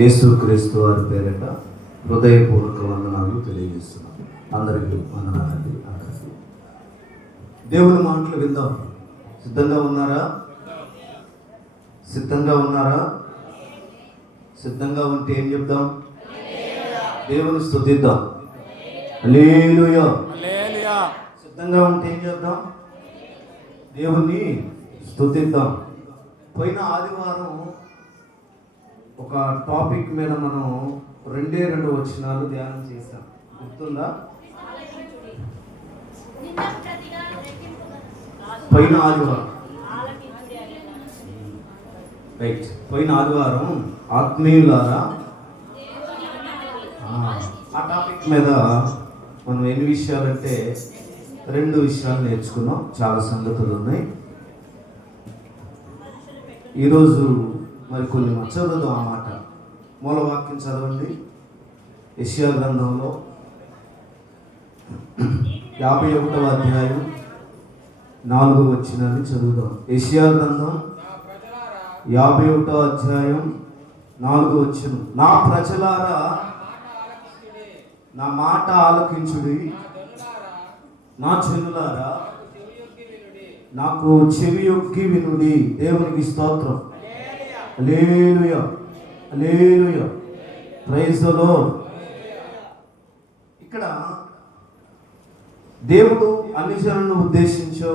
యేసుక్రీస్తు వారి పేరిట హృదయపూర్వక వందనాలు తెలియజేస్తున్నాం. అందరికీ వందనాలండి. దేవుని మాటలు విందాం. సిద్ధంగా ఉన్నారా? సిద్ధంగా ఉన్నారా? సిద్ధంగా ఉంటే ఏం చెప్దాం? దేవుని స్తుతిద్దాం. హల్లెలూయా. సిద్ధంగా ఉంటే ఏం చేద్దాం? దేవుని స్తుతిద్దాం. పోయిన ఆదివారం ఒక టాపిక్ మీద మనం 2 వచనాలు ధ్యానం చేశాం. గుర్తుందా? పోయిన ఆదివారం ఆత్మీయులారా, ఆ టాపిక్ మీద మనం ఎన్ని విషయాలంటే 2 విషయాలు నేర్చుకున్నాం. చాలా సంగతులు ఉన్నాయి. ఈరోజు మరి కొన్ని చదువుదాం. ఆ మాట మూలవాక్యం చదవండి. యెషయా గ్రంథంలో 51వ అధ్యాయం 4వ వచనాన్ని చదువుదాం. యెషయా గ్రంథం 51వ అధ్యాయం 4వ వచనం. నా ప్రజలారా నా మాట ఆలకించుడి, నా జనులారా నాకు చెవి యొక్కి వినుడి. దేవునికి స్తోత్రం. హల్లెలూయా, హల్లెలూయా, ప్రైజ్ ది లార్డ్. ఇక్కడ దేవుడు అన్ని జనులను ఉద్దేశించో,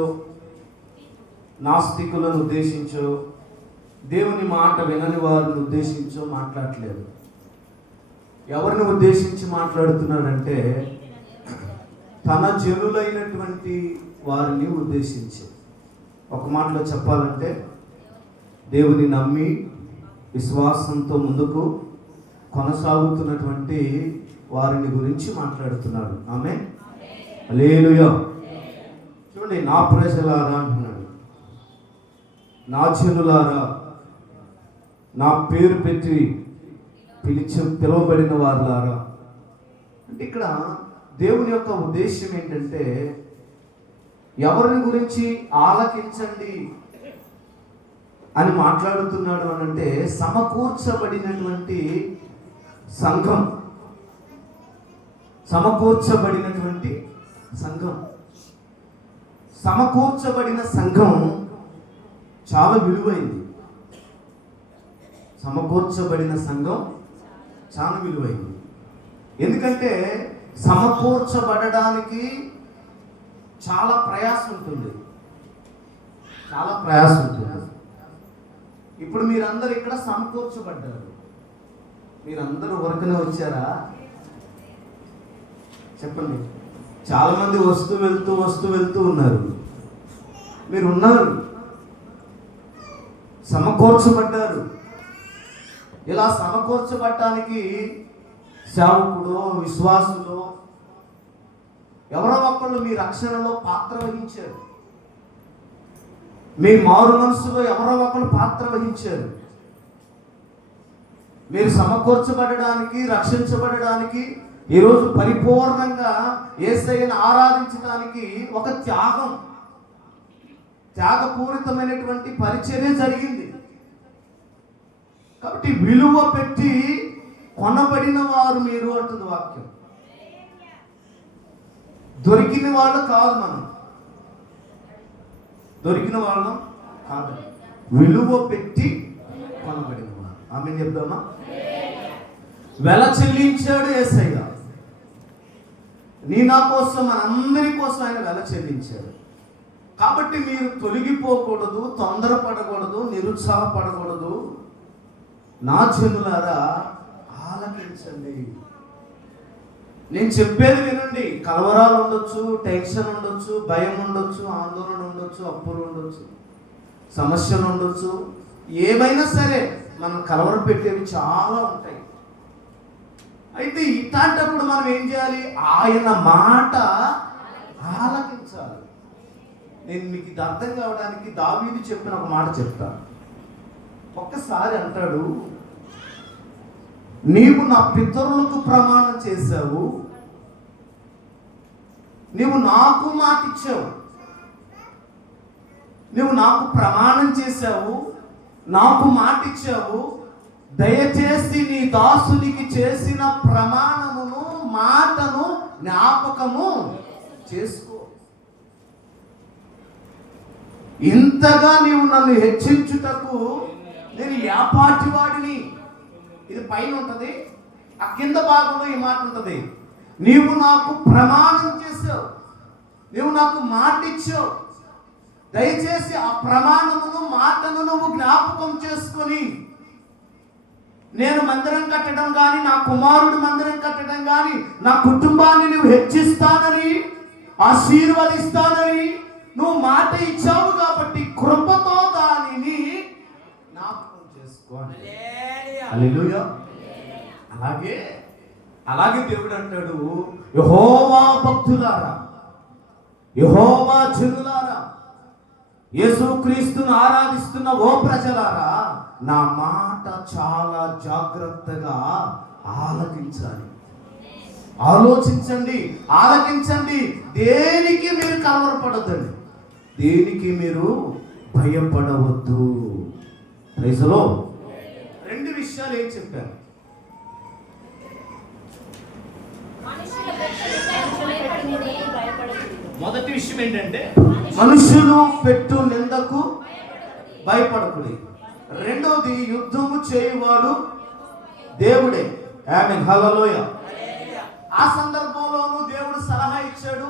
నాస్తికులను ఉద్దేశించో, దేవుని మాట వినని వారిని ఉద్దేశించో మాట్లాడట్లేదు. ఎవరిని ఉద్దేశించి మాట్లాడుతున్నాడంటే తన జనులైనటువంటి వారిని ఉద్దేశించి. ఒక మాటలో చెప్పాలంటే దేవుని నమ్మి విశ్వాసంతో ముందుకు కొనసాగుతున్నటువంటి వారిని గురించి మాట్లాడుతున్నాడు. ఆమేన్, హల్లెలూయా. చూడండి, నా ప్రజలారా అంటున్నాడు, నా జనులారా, నా పేరు పెట్టి పిలువబడిన వారులారా. అంటే ఇక్కడ దేవుని యొక్క ఉద్దేశం ఏంటంటే ఎవరిని గురించి ఆలకించండి అని మాట్లాడుతున్నాడు అని అంటే సమకూర్చబడినటువంటి సంఘం, సమకూర్చబడినటువంటి సంఘం. సమకూర్చబడిన సంఘం చాలా విలువైంది. సమకూర్చబడిన సంఘం చాలా విలువైంది. ఎందుకంటే సమకూర్చబడడానికి చాలా ప్రయాసం ఉంటుంది, చాలా ప్రయాసం ఉంటుంది. ఇప్పుడు మీరందరూ ఇక్కడ సమకూర్చబడ్డారు. మీరందరూ వర్కనే వచ్చారా? చెప్పండి. చాలా మంది వస్తూ వెళ్తూ ఉన్నారు. మీరు ఉన్నారు, సమకూర్చబడ్డారు. ఇలా సమకూర్చబడటానికి సేవకుడు, విశ్వాసులు ఎవరో ఒకళ్ళు మీ రక్షణలో పాత్ర వహించారు. మీ మారు మనసులో ఎవరో ఒకళ్ళు పాత్ర వహించారు. మీరు సమకూర్చబడడానికి, రక్షించబడడానికి, ఈరోజు పరిపూర్ణంగా యేసయ్యను ఆరాధించడానికి ఒక త్యాగపూరితమైనటువంటి పరిచర్య జరిగింది. కాబట్టి విలువ పెట్టి కొనబడిన వారు మీరు అంటుంది వాక్యం. దొరికిన వాళ్ళు కాదు, మనం దొరికిన వాళ్ళం కాదు, విలువ పెట్టి కొనబడిన వారు. ఆమేన్ చెప్దామా? వెల చెల్లించాడు యేసయ్య. నీ నా కోసం, మనందరి కోసం ఆయన వెల చెల్లించాడు. కాబట్టి మీరు తొలగిపోకూడదు, తొందరపడకూడదు, నిరుత్సాహపడకూడదు. నా జనులారా ఆలకించండి. నేను చెప్పేది వినండి. కలవరాలు ఉండొచ్చు, టెన్షన్ ఉండొచ్చు, భయం ఉండొచ్చు, ఆందోళన ఉండొచ్చు, అప్పులు ఉండొచ్చు, సమస్యలు ఉండొచ్చు, ఏమైనా సరే మనం కలవర పెట్టేవి చాలా ఉంటాయి. అయితే ఇట్లాంటప్పుడు మనం ఏం చేయాలి? ఆయన మాట ఆలకించాలి. నేను మీకు ఇది అర్థం కావడానికి దావీదు చెప్పిన ఒక మాట చెప్తాను. ఒక్కసారి అంటాడు, నీవు నా పితరులకు ప్రమాణం చేశావు, నీవు నాకు మాట ఇచ్చావు, నువ్వు నాకు ప్రమాణం చేశావు, నాకు మాట ఇచ్చావు, దయచేసి నీ దాసునికి చేసిన ప్రమాణమును మాటను జ్ఞాపకము చేసుకో. ఇంతగా నీవు నన్ను హెచ్చించుటకు నేను యాపాటి వాడిని. ఇది పైన ఉంటుంది, ఆ కింద భాగంలో ఈ మాట ఉంటుంది. నీవు నాకు ప్రమాణం చేసావు, నీవు నాకు మాట ఇచ్చావు. దయచేసి ఆ ప్రమాణమును మాటను నువ్వు జ్ఞాపకం చేసుకొని, నేను మందిరం కట్టడం కానీ, నా కుమారుడు మందిరం కట్టడం కానీ, నా కుటుంబాన్ని నువ్వు హెచ్చిస్తానని, ఆశీర్వదిస్తానని నువ్వు మాట ఇచ్చావు. కాబట్టి కృపతో దానిని జ్ఞాపకం చేసుకోవాలి. హల్లెలూయా. అలాగే దేవుడు అంటాడు, యెహోవా భక్తులారా, యెహోవా జనులారా, యేసుక్రీస్తును ఆరాధిస్తున్న ఓ ప్రజలారా, నా మాట చాలా జాగ్రత్తగా ఆలకించాలి. ఆలోచించండి, ఆలకించండి. దేనికి మీరు కలవరపడొద్దండి, దేనికి మీరు భయపడవద్దు. ప్రైజ్లో రెండు విషయాలు ఏం చెప్పారు? మొదటి విషయం ఏంటంటే మనుషులు పెట్టు నిందకు భయపడకుడి. రెండోది యుద్ధము చేయువాడు దేవుడే. ఆమేన్, హల్లెలూయా. ఆ సందర్భంలోనూ దేవుడు సలహా ఇచ్చాడు.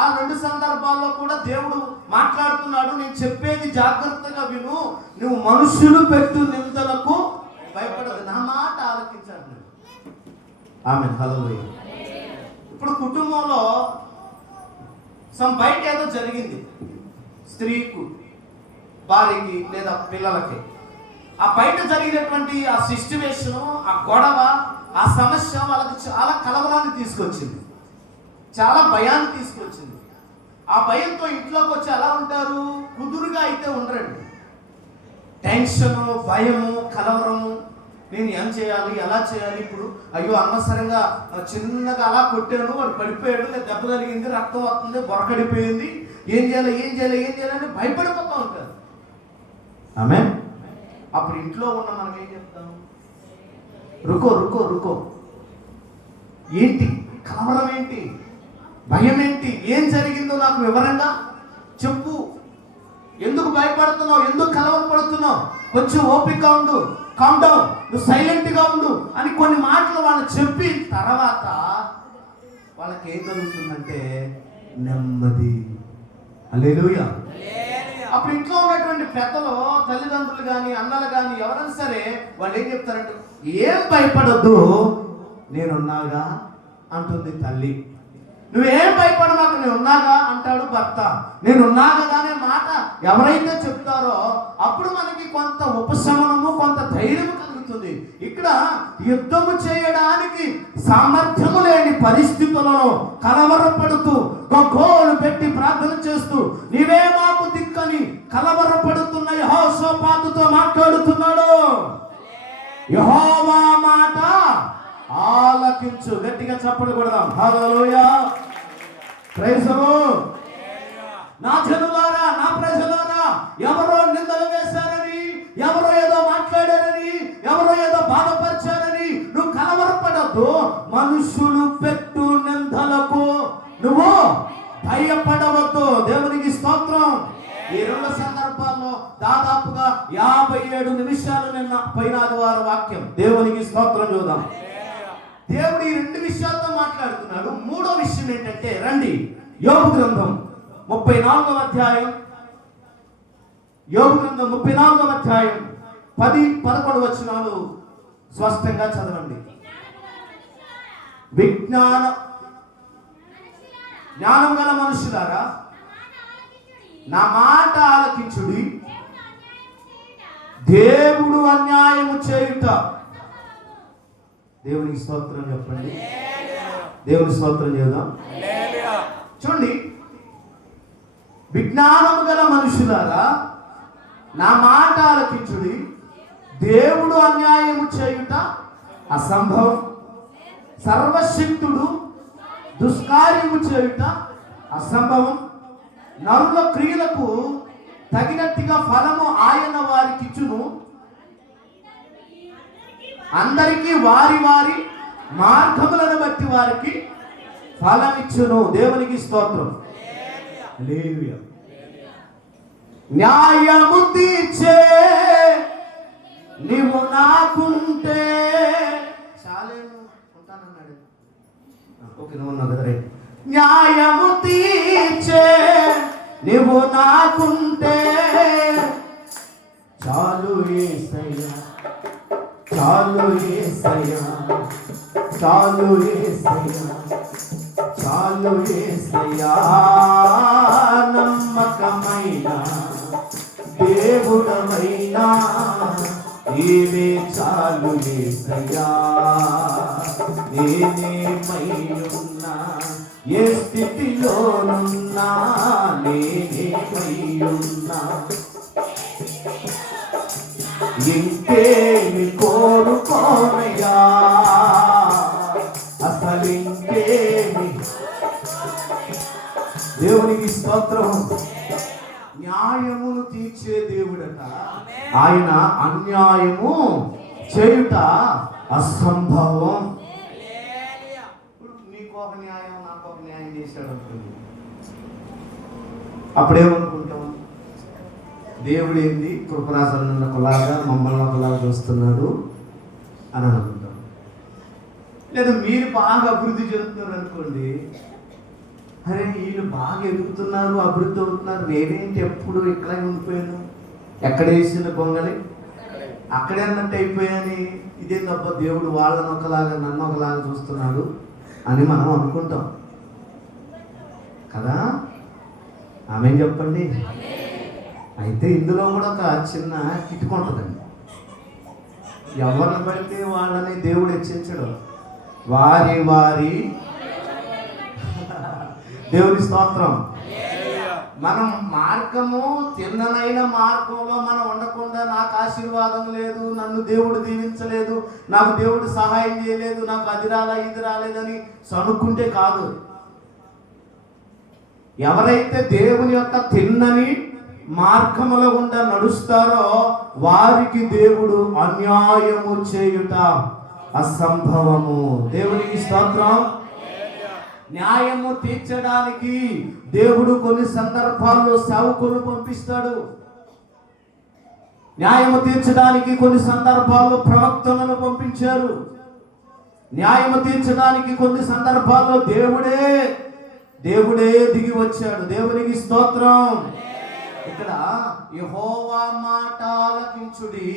ఆ రెండు సందర్భాల్లో కూడా దేవుడు మాట్లాడుతున్నాడు. నేను చెప్పేది జాగ్రత్తగా విను, నువ్వు మనుషులు పెట్టు నిందలకు భయపడదు, నా మాట ఆలకించాడు. ఆమేన్, హల్లెలూయా. ఇప్పుడు కుటుంబంలో బయట ఏదో జరిగింది, స్త్రీకు, భార్యకి లేదా పిల్లలకి. ఆ బయట జరిగినటువంటి ఆ సిచ్యువేషన్, ఆ గొడవ, ఆ సమస్య వాళ్ళకి చాలా కలవరాన్ని తీసుకొచ్చింది, చాలా భయాన్ని తీసుకొచ్చింది. ఆ భయంతో ఇంట్లోకి వచ్చి ఎలా ఉంటారు? కుదురుగా అయితే ఉండరండి. టెన్షను, భయము, కలవరము. నేను ఏం చేయాలి, ఎలా చేయాలి? ఇప్పుడు అయ్యో అనవసరంగా చిన్నగా అలా కొట్టాను, వాడు పడిపోయాడు, లేదా దెబ్బ కలిగింది, రక్తం వస్తుంది, బొరకడిపోయింది, ఏం చేయాలని భయపడిపోతూ ఉంటారు. ఆమేన్. అప్పుడు ఇంట్లో ఉన్న మనం ఏం చెప్తాం? రుకో. ఏంటి కలవరం, ఏంటి భయం, ఏంటి, ఏం జరిగిందో నాకు వివరంగా చెప్పు. ఎందుకు భయపడుతున్నావు, ఎందుకు కలవరపడుతున్నావు? కొంచెం ఓపిక ఉండు, కామ్ డౌన్, నువ్వు సైలెంట్గా ఉండు అని కొన్ని మాటలు వాళ్ళు చెప్పిన తర్వాత వాళ్ళకి ఏం జరుగుతుందంటే నెమ్మది. హల్లెలూయా. అప్పుడు ఇంట్లో ఉన్నటువంటి పెద్దలు, తల్లిదండ్రులు కానీ, అన్నలు కానీ, ఎవరైనా సరే వాళ్ళు ఏం చెప్తారంటే, ఏం భయపడొద్దు, నేనున్నాగా అంటుంది తల్లి. నువ్వేం భయపడమాక, నేను ఉన్నాగా అంటాడు భర్త. నేనున్నా కదా అనే మాట ఎవరైతే చెప్తారో అప్పుడు మనకి కొంత ఉపశమనము, కొంత ధైర్యం కలుగుతుంది. ఇక్కడ యుద్ధము చేయడానికి సామర్థ్యము లేని పరిస్థితులలో కలవరపడుతూ, గోలు పెట్టి ప్రార్థన చేస్తూ, నీవే మాకు దిక్కని కలవరపడుతున్న యెహోషాపాతుతో మాట్లాడుతున్నాడు. యెహోవా మాట ఆలకించు. గట్టిగా చప్పట్లు కొడదాం. హల్లెలూయా. Praise the Lord. నా జనులారా, నా ప్రజలారా, ఎవరో నిందలు వేశారని, ఎవరో ఏదో మాట్లాడారని, ఎవరో ఏదో బాధపరిచారని నువ్వు కలవరపడద్దు. మనుషులు పెట్టు నిందలకు నువ్వు భయపడవద్దు. దేవునికి స్తోత్రం. ఈ రెండు సందర్భాల్లో దాదాపుగా 57 నిమిషాలు నిన్న పైన ఆదివారం వాక్యం. దేవునికి స్తోత్రం. చూద్దాం. దేవుడు ఈ రెండు విషయాలతో మాట్లాడుతున్నాడు. మూడో విషయం ఏంటంటే, రండి యోబు గ్రంథం 34వ అధ్యాయం. యోబు గ్రంథం 34వ అధ్యాయం 10-11 వచనాలు స్పష్టంగా చదవండి. జ్ఞానం గల మనుషులారా, నా మాట ఆలకించుడి. దేవుడు అన్యాయము చేయుట. దేవునికి స్తోత్రం చెప్పండి. దేవుని స్తోత్రం చేద్దాం. చూడండి, విజ్ఞానము గల మనుషులారా, నా మాట ఆలకించుడి. దేవుడు అన్యాయము చేయుట అసంభవం. సర్వశక్తుడు దుష్కార్యము చేయుట అసంభవం. నరుల క్రియలకు తగినట్టుగా ఫలము ఆయన వారికి ఇచ్చును. అందరికీ వారి వారి మార్గములను బట్టి వారికి ఫలమిచ్చును. దేవునికి స్తోత్రం. హల్లెలూయా. న్యాయము తీర్చే నీవు నాకుంటే చాలేను ఉంటానన్నాడు. ఓకే, నువ్వు ఉన్నావు కదా, రైట్. న్యాయము తీర్చే నీవు నాకుంటే చాలు యేసయ్యా, చాలు యేసయ్యా, చాలు యేసయ్యా, చాలు యేసయ్యా. నమ్మకమైన దేవుడమైనా ఏమే చాలు యేసయ్యా. నేనేమైయున్నా, ఏ స్థితిలోనున్నా, నేనేమైయున్నా, ఇంకేమి కోరుకోనయ్యా, అసలు ఇంకేమి. దేవునికి స్తోత్రం. న్యాయమును తీర్చే దేవుడట. ఆయన అన్యాయము చేయుట అసంభవం. ఇప్పుడు నీకు ఒక న్యాయం, నాకు ఒక న్యాయం చేశాడు అనుకుంది. అప్పుడేమనుకుంటాం? దేవుడు ఏంది కృపరాసన్న ఒకలాగా మమ్మల్ని ఒకలాగా చూస్తున్నాడు అని అనుకుంటాం. లేదా మీరు బాగా అభివృద్ధి చెందుతున్నారు అనుకోండి, అరే వీళ్ళు బాగా ఎదుగుతున్నారు, అభివృద్ధి అవుతున్నారు, నేనేంటి ఎప్పుడు ఇక్కడే ఉండిపోయాను, ఎక్కడ వేసిన గొంగలి అక్కడే అన్నట్టు అయిపోయాని, ఇదే తప్ప దేవుడు వాళ్ళని ఒకలాగా నన్ను ఒకలాగా చూస్తున్నాడు అని మనం అనుకుంటాం కదా. ఆమె చెప్పండి. అయితే ఇందులో కూడా ఒక చిన్న కిట్టుకుంటుందండి. ఎవరిని పడితే వాళ్ళని దేవుడు హెచ్చించడు. వారి వారి దేవుని స్తోత్రం. మనం మార్గము తిన్ననైన మార్గంలో మనం ఉండకుండా నాకు ఆశీర్వాదం లేదు, నన్ను దేవుడు దీవించలేదు, నాకు దేవుడు సహాయం చేయలేదు, నాకు అది రాలా ఇది రాలేదని సనుక్కుంటే కాదు. ఎవరైతే దేవుని యొక్క తిన్నని మార్గములో గుండా నడుస్తారో వారికి దేవుడు అన్యాయము చేయుట అసంభవము. దేవునికి స్తోత్రం. న్యాయము తీర్చడానికి దేవుడు కొన్ని సందర్భాల్లో సేవకులను పంపిస్తాడు. న్యాయము తీర్చడానికి కొన్ని సందర్భాల్లో ప్రవక్తలను పంపించారు. న్యాయము తీర్చడానికి కొన్ని సందర్భాల్లో దేవుడే దిగి వచ్చాడు. దేవునికి స్తోత్రం. ఇక్కడ యెహోవా మాట ఆలకించుడి,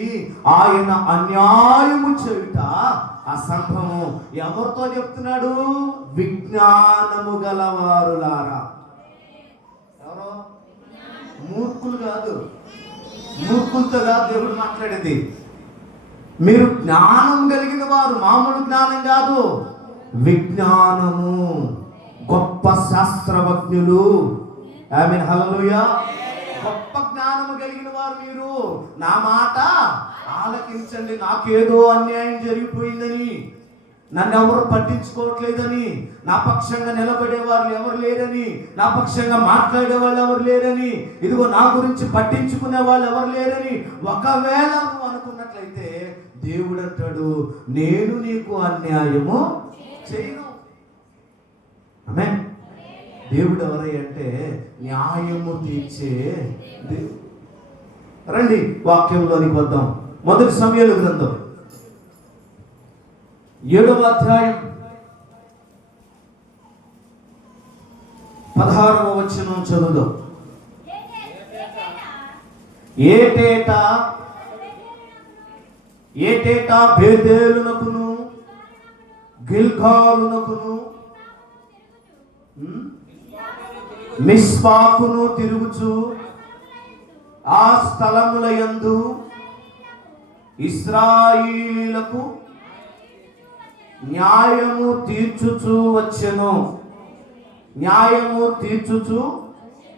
ఆయన అన్యాయము చేయుట అసంభవము. ఎవరితో చెప్తున్నాడు? విజ్ఞానము గలవారులారా. ఎవరో మూర్ఖులు కాదు, మూర్ఖులతో కాదు దేవుడు మాట్లాడేది. మీరు జ్ఞానం కలిగిన వారు, మామూలు జ్ఞానం కాదు, విజ్ఞానము, గొప్ప శాస్త్రవజ్ఞులు. ఆమేన్, హల్లెలూయా. గొప్ప జ్ఞానము కలిగిన వారు మీరు. నా మాట ఆలకించండి. నాకేదో అన్యాయం జరిగిపోయిందని, నన్ను ఎవరు పట్టించుకోవట్లేదని, నా పక్షంగా నిలబడే వాళ్ళు ఎవరు లేరని, నా పక్షంగా మాట్లాడే వాళ్ళు ఎవరు లేరని, ఇదిగో నా గురించి పట్టించుకునే వాళ్ళు ఎవరు లేరని ఒకవేళ నువ్వు అనుకున్నట్లయితే దేవుడు అంటాడు, నేను నీకు అన్యాయము చేయను. ఆమేన్. దేవుడు ఎవరై అంటే న్యాయము తీర్చే దేవుడు. రండి వాక్యంలోనికి వద్దాం. మొదటి సమూయేలు గ్రంథం 7వ అధ్యాయం 16వ వచనం చదువుదాం. ఏటేటా బేతేలునకును గిల్గాలునకును మిస్పాకును తిరుగుచు ఆ స్థలముల యందు ఇశ్రాయేలీయులకు న్యాయము తీర్చుచు వచ్చెను. న్యాయము తీర్చుచు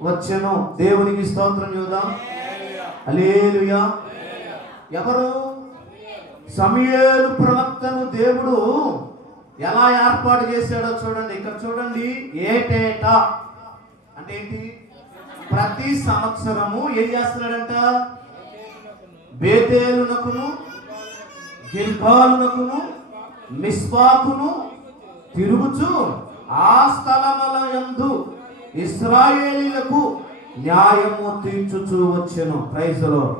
వచ్చెను. దేవునికి స్తోత్రం చూద్దాం. హల్లెలూయా. ఎవరు? సమూయేలు ప్రవక్తను దేవుడు ఎలా ఏర్పాటు చేశాడో చూడండి. ఇక్కడ చూడండి. ఏటేటా అంటే ఏంటి? ప్రతి సంవత్సరము ఏం చేస్తున్నాడంట? బేతేలునకును గిల్గాలునకును మిస్పాకును తిరుగుచు ఆ స్థలముల యందు ఇశ్రాయేలీయులకు న్యాయము తీర్చుచూ వచ్చెను. Praise the lord.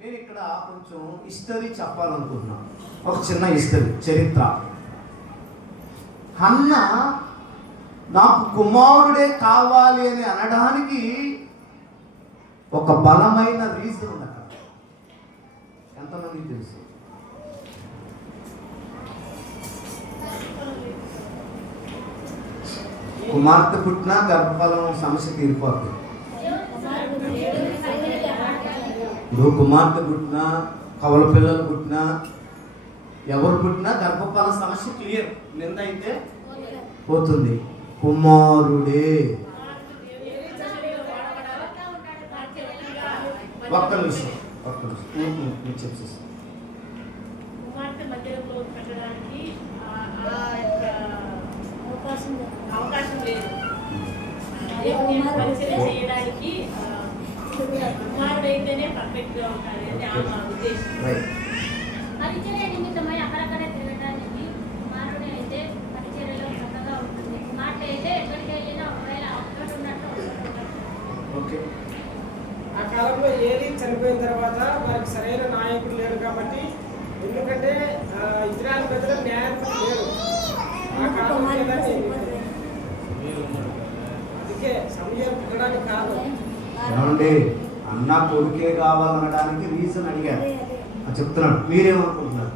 నేను ఇక్కడ కొంచెం హిస్టరీ చెప్పాలనుకుంటున్నాను. ఒక చిన్న హిస్టరీ, చరిత్ర. హన్న నాకు కుమారుడే కావాలి అని అనడానికి ఒక బలమైన రీజన్ ఉంది అక్కడ. ఎంతమందికి తెలుసు? కుమార్తె పుట్టినా గర్భఫలం సమస్య తీరిపోతుంది. ఇప్పుడు కుమార్తె పుట్టినా, కవల పిల్లలు పుట్టినా, ఎవరు పుట్టినా గర్భఫల సమస్య క్లియర్, నింద అయితే పోతుంది. కుమారుడే. ఒక్క నిమిషం చెప్పేసి అవకాశం లేదు. చేయడానికి కుమారుడైతేనే పర్ఫెక్ట్ గా ఉంటాడు అని ఆ ఉద్దేశం. పరిచర్య నిమిత్తమై అక్కడక్కడే తిరగడానికి కుమారుడే అయితే పరిచర్యలో చక్కగా ఉంటుంది. కుమార్తె అయితే ఎక్కడికి వెళ్ళినా ఒకవేళ అక్కడ ఉన్నట్టు. ఆ కాలంలో ఏలీ చనిపోయిన తర్వాత వారికి సరైన నాయకుడు లేడు కాబట్టి, ఎందుకంటే ఇజ్రాయెల్ ప్రజలకు న్యాయం లేరు ఆ కాలంలో. అందుకే సమయం పుట్టడానికి కాదు. ఏమండి, అన్న కొడుకే కావాలనడానికి రీజన్ అడిగారు. చెప్తున్నాడు. మీరేమనుకుంటున్నారు?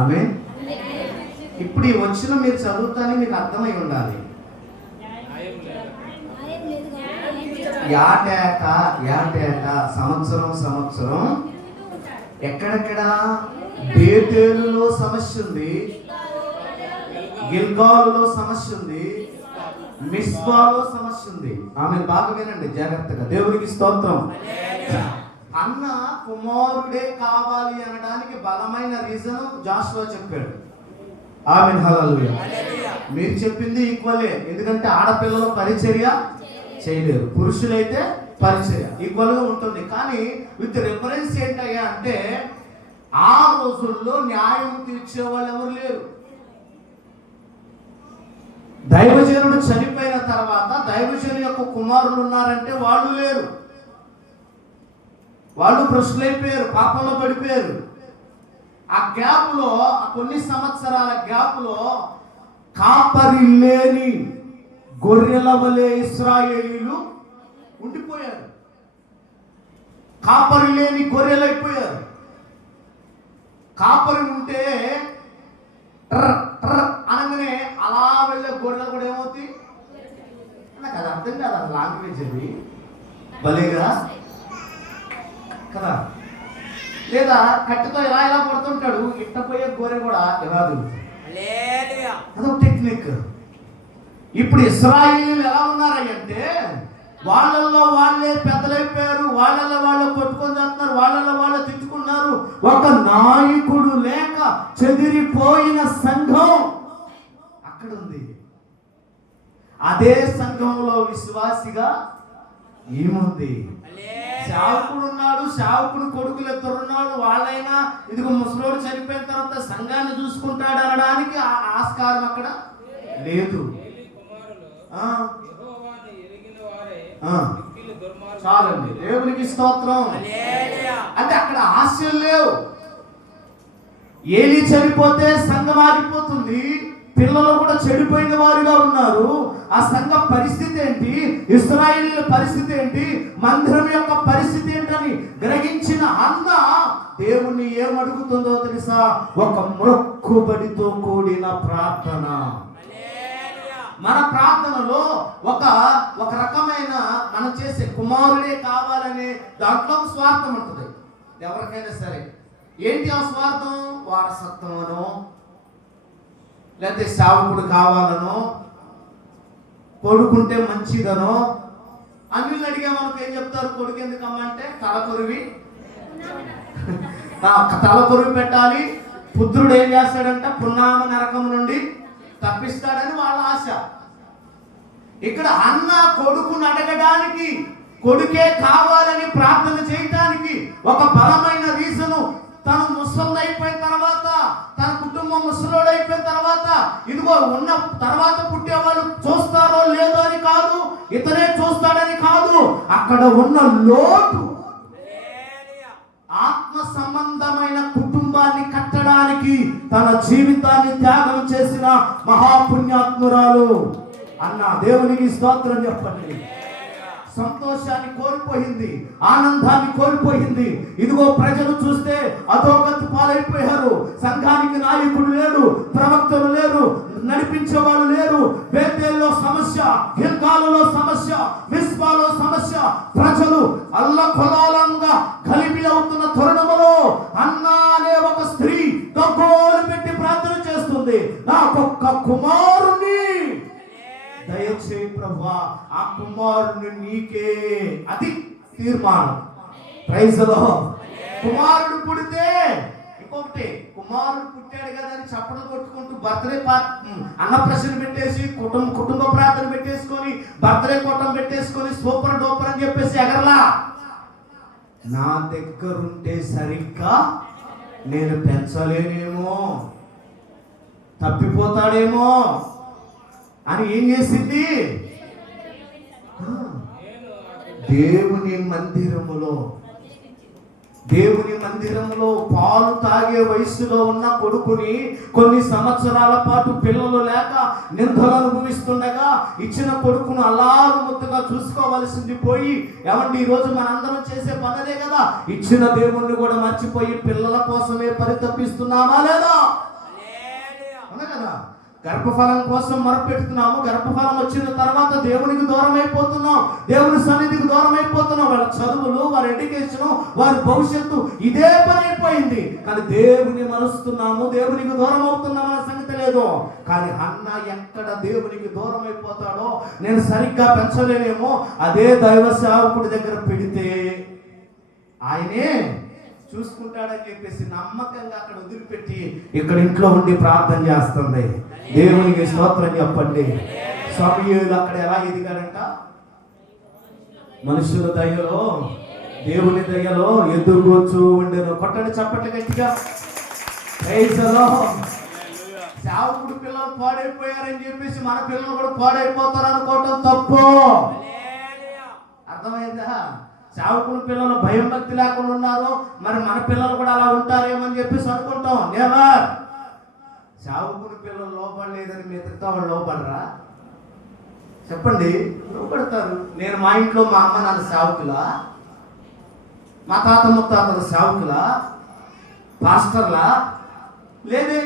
ఆమె ఇప్పుడు ఈ వచ్చిన మీరు చదువుతానే మీకు అర్థమై ఉండాలి. యాటేట సంవత్సరం ఎక్కడెక్కడ బేతేలులో సమస్య ఉంది, గిల్గాలులో సమస్య ఉంది, మిస్పాలో సమస్య ఉంది. ఆమె బాగా వినండి జాగ్రత్తగా. దేవునికి స్తోత్రం. అన్న కుమారుడే కావాలి అనడానికి బలమైన రీజన్ జాషువా చెప్పాడు. ఆమెన్. హల్లెలూయా. మీరు చెప్పింది ఈక్వలే. ఎందుకంటే ఆడపిల్లలు పరిచర్య చేయలేరు, పురుషులైతే పరిచర్య ఈక్వల్ గా ఉంటుంది. కానీ విత్ రిఫరెన్స్ ఏంటయ్యా అంటే, ఆ రోజుల్లో న్యాయం తీర్చే వాళ్ళు ఎవరు లేరు. దైవజనుడు చనిపోయిన తర్వాత దైవజనుడు యొక్క కుమారులు ఉన్నారంటే వాళ్ళు లేరు. వాళ్ళు భ్రష్టులైపోయారు, పాపంలో పడిపోయారు. ఆ గ్యాప్ లో, కొన్ని సంవత్సరాల గ్యాప్ లో కాపరి లేని గొర్రెల వలె ఇశ్రాయేలీయులు ఉండిపోయారు. కాపరి లేని గొర్రెలైపోయారు. కాపరి ఉంటే అనగానే అలా వెళ్ళే గొర్రెలు కూడా ఏమవుతాయి? నాకు అది అర్థం కాదు. అది లాంగ్వేజ్ అది భలేగా కదా. లేదా కట్టెతో ఇలా పడుతుంటాడు, ఇట్టపోయే గొర్రె కూడా ఎలా దిగుతుంది. అదొక టెక్నిక్. ఇప్పుడు ఇశ్రాయేలీయులు ఎలా ఉన్నారంటే, వాళ్ళల్లో వాళ్ళే పెద్దలైపోయారు, వాళ్ళల్లో వాళ్ళే కొట్టుకొని చేస్తున్నారు, వాళ్ళల్లో వాళ్ళే తిట్టుకున్నారు. ఒక నాయకుడు లేక చెదిరిపోయిన సంఘం అక్కడ ఉంది. అదే సంఘంలో విశ్వాసిగా ఏముంది? సేవకుడు ఉన్నాడు, సేవకుడు కొడుకులు ఇద్దరున్నాడు. వాళ్ళైనా ఇదిగో ముసలోడు చనిపోయిన తర్వాత సంఘాన్ని చూసుకుంటాడు అనడానికి ఆస్కారం అక్కడ లేదు. చాలండి. దేవునికి స్తోత్రం. అంటే అక్కడ ఆశలు లేవు. ఏలీ చనిపోతే సంఘం ఆగిపోతుంది, పిల్లలు కూడా చెడిపోయిన వారుగా ఉన్నారు. ఆ సంఘ పరిస్థితి ఏంటి, ఇశ్రాయేలీయుల పరిస్థితి ఏంటి, మందిరం యొక్క పరిస్థితి ఏంటని గ్రహించిన అన్న దేవుణ్ణి ఏమడుగుతుందో తెలుసా? ఒక మొక్కుబడితో కూడిన ప్రార్థన. మన ప్రార్థనలో ఒక రకమైన మనం చేసే కుమారుడే కావాలనే దాంట్లో స్వార్థం ఉంటుంది ఎవరికైనా సరే. ఏంటి ఆ స్వార్థం? వారసత్వం అనో, లేకపోతే సేవకుడు కావాలనో, కొడుకుంటే మంచిదనో. అన్నిళ్ళు అడిగామనుకో ఏం చెప్తారు? కొడుకు ఎందుకమ్మంటే తలకొరివి తలకొరివి పెట్టాలి. పుత్రుడు ఏం చేస్తాడంట? పున్నామ నరకం నుండి తప్పిస్తాడని వాళ్ళ ఆశ. ఇక్కడ అన్న కొడుకుని అడగడానికి కొడుకే కావాలని ప్రార్థన చేయటానికి ఒక బలమైన రీజను, తను ముసలి అయిపోయిన తర్వాత, తన కుటుంబం ముసలోడు అయిపోయిన తర్వాత, ఇదిగో ఉన్న తర్వాత పుట్టేవాళ్ళు చూస్తారో లేదో అని కాదు, ఇతనే చూస్తాడని కాదు, అక్కడ ఉన్న లోటు, ఆత్మ సంబంధమైన కుటుంబాన్ని కట్టడానికి తన జీవితాన్ని త్యాగం చేసిన మహాపుణ్యాత్మురాలు అన్న దేవునికి స్తోత్రం చెప్పండి. సంతోషాన్ని కోల్పోయింది, ఆనందాన్ని కోల్పోయింది. ఇదిగో ప్రజలు చూస్తే అధోగతి పాలైపోయారు. సంఘానికి నాయకుడు లేడు, ప్రవక్తలు లేరు, నడిపించేవాళ్ళు లేరు. బేతేల్లో సమస్య, గిల్గాలులో సమస్య, మిస్పాలో సమస్య. ప్రజలు అల్లకొల్లాలంగా గలిబిలి అవుతున్న తరుణములో అన్నా అనే ఒక స్త్రీ గగ్గోలు పెట్టి ప్రార్థన చేస్తుంది, నాకొక్క కుమారుని దయచేయి ప్రభువా, ఆ కుమారుని నీకే. అది తీర్మానం. Praise the lord. కుమారుడు పుడితే ఇంకొకటి, కుమారుడు పుట్టాడు కదా అని చప్పట్లు కొట్టుకుంటూ బర్త్డే అన్నప్రసన్న పెట్టేసి కుటుంబ ప్రార్థన పెట్టేసుకొని బర్త్డే కొట్టం పెట్టేసుకొని సూపర్ డూపర్ అని చెప్పేసి ఎగరలా. నా దగ్గరుంటే సరిగ్గా నేను పెంచలేనేమో, తప్పిపోతాడేమో అని ఏం చేసింది? దేవుని మందిరములో పాలు తాగే వయసులో ఉన్న కొడుకుని కొన్ని సంవత్సరాల పాటు పిల్లలు లేక నిందలు అనుభవిస్తుండగా ఇచ్చిన కొడుకును అలారు ముద్దుగా చూసుకోవలసింది పోయి, ఏమండి ఈరోజు మనందరం చేసే పనదే కదా, ఇచ్చిన దేవుణ్ణి కూడా మర్చిపోయి పిల్లల కోసమే పరితపిస్తున్నామా లేదా? అవునా కదా? గర్భఫలం కోసం మొరపెడుతున్నాము, గర్భఫలం వచ్చిన తర్వాత దేవునికి దూరం అయిపోతున్నాం, దేవుని సన్నిధికి దూరం అయిపోతున్నాం. వాళ్ళ చదువులు, వారి ఎడ్యుకేషన్, వారి భవిష్యత్తు ఇదే పని అయిపోయింది. కానీ దేవుని మరుస్తున్నాము, దేవునికి దూరం అవుతున్నాం అనే సంగతి లేదు. కానీ అన్న ఎక్కడ దేవునికి దూరం అయిపోతాడో, నేను సరిగ్గా పెంచలేనేమో, అదే దైవ సేవకుడి దగ్గర పెడితే ఆయనే చూసుకుంటాడని చెప్పేసి నమ్మకంగా అక్కడ వదిలిపెట్టి ఇక్కడ ఇంట్లో ఉండి ప్రార్థన చేస్తుంది. దేవునికి స్తోత్రం చెప్పండి. సమూయేలు అక్కడ ఎలా ఎదిగాడంట? మనుషుల దయలో, దేవుని దయలో ఎదుగుచూ ఉండేను. కొట్టండి చప్పట్లు గట్టిగా. Praise the lord. సేవకుడు పిల్లలు పాడైపోయారని చెప్పేసి మన పిల్లలు కూడా పాడైపోతారు అనుకోవటం తప్పు. అర్థమైందా? సేవకుల పిల్లలు భయం భక్తి లేకుండా ఉన్నారు, మరి మన పిల్లలు కూడా అలా ఉంటారేమని చెప్పేసి అనుకుంటాం. నెవర్. సేవకుల పిల్లలు లోపడలేదని మిగతా వాళ్ళు లోపడరా? చెప్పండి, లోపడతారు. నేను మా ఇంట్లో మా అమ్మ నాన్న సేవకులా, మా తాత ముత్తాతల సేవకులా, పాస్టర్లా? లేదే.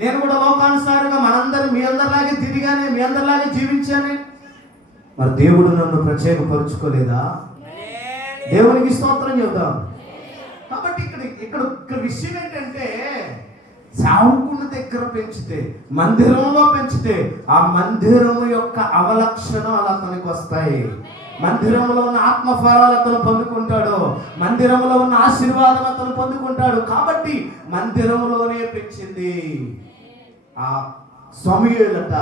నేను కూడా లోకానుసారంగా మనందరూ మీ అందరిలాగే తిరిగానే, మీ అందరిలాగే జీవించానే. మరి దేవుడు నన్ను ప్రత్యేకపరుచుకోలేదా? దేవునికి స్తోత్రం చెబుతాం. కాబట్టి ఇక్కడ విషయం ఏంటంటే, సేవకుని దగ్గర పెంచితే, మందిరంలో పెంచితే, ఆ మందిరం యొక్క అవలక్షణాలు అతనికి వస్తాయి. మందిరంలో ఉన్న ఆత్మఫలాలు అతను పొందుకుంటాడు, మందిరంలో ఉన్న ఆశీర్వాదం అతను పొందుకుంటాడు. కాబట్టి మందిరంలోనే పెంచింది. ఆ సమూయేలట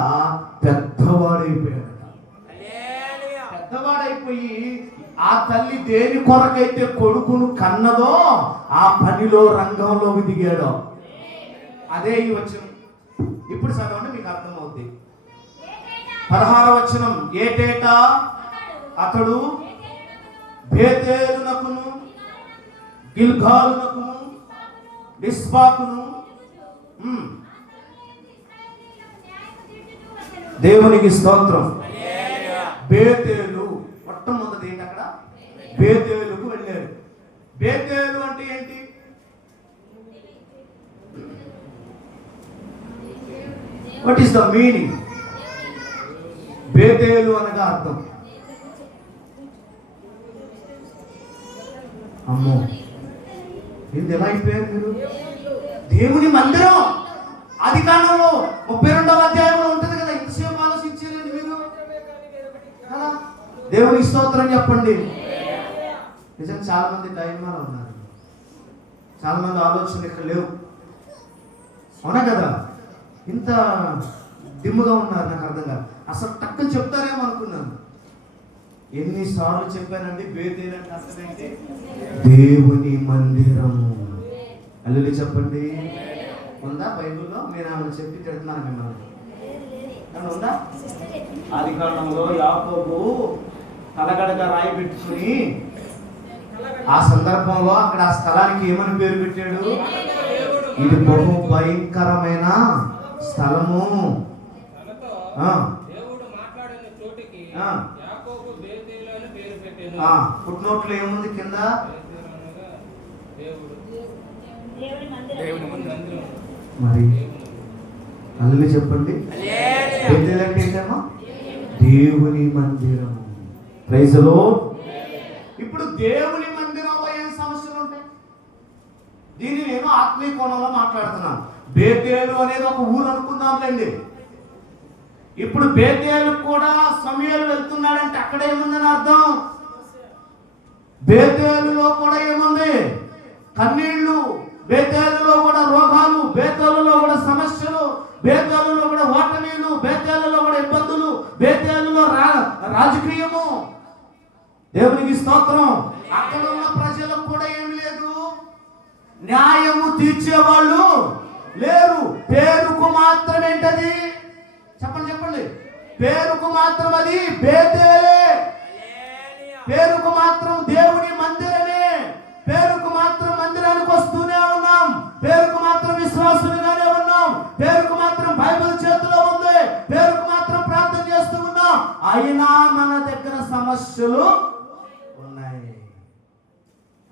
పెద్దవాడైపోయాడట. పెద్దవాడైపోయి ఆ తల్లి దేని కొరకైతే కొడుకును కన్నదో ఆ పనిలో రంగంలోకి దిగాడు. అదే ఈ వచనం. ఇప్పుడు చదవండి, మీకు అర్థమవుద్ది. 16వ వచనం. ఏటేటా అతడు బేతేలునకును గిల్గాలునకును మిస్పాకును. దేవునికి స్తోత్రం. బేతేలు మొట్టమొదటి ఏంటి? అక్కడ బేతేలుకు వెళ్ళారు. బేతేలు అంటే ఏంటి? What is the meaning? బేతేలు అనగా అర్థం. అమ్మో, ఏంది ఎలా అయిపోయారు మీరు? దేవుని మందిరం ఆది కాండంలో 32వ అధ్యాయంలో ఉంటుంది కదా. ఇంతసేపు ఆలోచించారండి మీరు కదా? దేవునికి స్తోత్రం చెప్పండి. నిజంగా చాలా మంది టైంలో ఉన్నారు, చాలా మంది ఆలోచనలు ఇక్కడ లేవు. అవునా కదా? ఇంత డిమ్ముగా ఉన్నారు, నాకు అర్థం కాదు. అసలు టక్కుని చెప్తారేమో అనుకున్నాను. ఎన్నిసార్లు చెప్పానండి బేతేలు అంటే అసలేంటి? దేవుని మందిరము. అల్లులు చెప్పండి. ఉందా బైబిల్లో? మీరు ఆమె చెప్పి తిడుతున్నాను మిమ్మల్ని. ఏమన్నా ఉందా? ఆదికాండంలో యాకోబు తలగడగా రాయి పెట్టుకుని ఆ సందర్భంలో అక్కడ ఆ స్థలానికి ఏమని పేరు పెట్టాడు? ఇది బహు భయంకరమైన స్థలము. తనతో ఆ, దేవుడు మాట్లాడిన చోటికి ఆ. యాకోబు బేతేలు అని పేరు పెట్టెను. ఫుట్నోట్లో ఏముంది కింద? బేతేలు అనగా దేవుడు. దేవుని మందిరం. దేవుని మందిరం. మరి దేవుని. అల్లు చెప్పండి. బేతేలు అంటే ఏంటమ్మా? దేవుని మందిరము. Praise the lord. ఇప్పుడు దేవుని మందిరంలో ఏం సమస్యలు ఉంటాయి? దీన్ని నేను ఆత్మీయ కోణంలో మాట్లాడుతున్నాను. బేతేలు అనేది ఒక ఊరు అనుకుందాంలేండి. ఇప్పుడు బేతేలు కూడా సమూయేలు వెళ్తున్నాడంటే అక్కడ ఏముందని అర్థం? బేతేలులో కూడా ఏముంది? కన్నీళ్లు. బేతేలులో కూడా రోగాలు, బేతేలులో కూడా సమస్యలు, బేతేలులో కూడా ఓటమీలు, బేతేలులో కూడా ఇబ్బందులు, బేతేలులో రాజకీయము. దేవునికి స్తోత్రం. అక్కడ ఉన్న ప్రజలకు కూడా ఏం లేదు, న్యాయము తీర్చేవాళ్ళు లేరు. పేరుకు మాత్రం ఏంటది? చెప్పండి చెప్పండి. పేరుకు మాత్రం అది బేతేలే. పేరుకు మాత్రం దేవుని మందిరమే. పేరుకు మాత్రం మందిరానికి వస్తూనే ఉన్నాం. పేరుకు మాత్రం విశ్వాసులుగానే ఉన్నాం. పేరుకు మాత్రం బైబిల్ చేతిలో ఉంది. పేరుకు మాత్రం ప్రార్థన చేస్తూ ఉన్నాం. అయినా మన దగ్గర సమస్యలు ఉన్నాయి.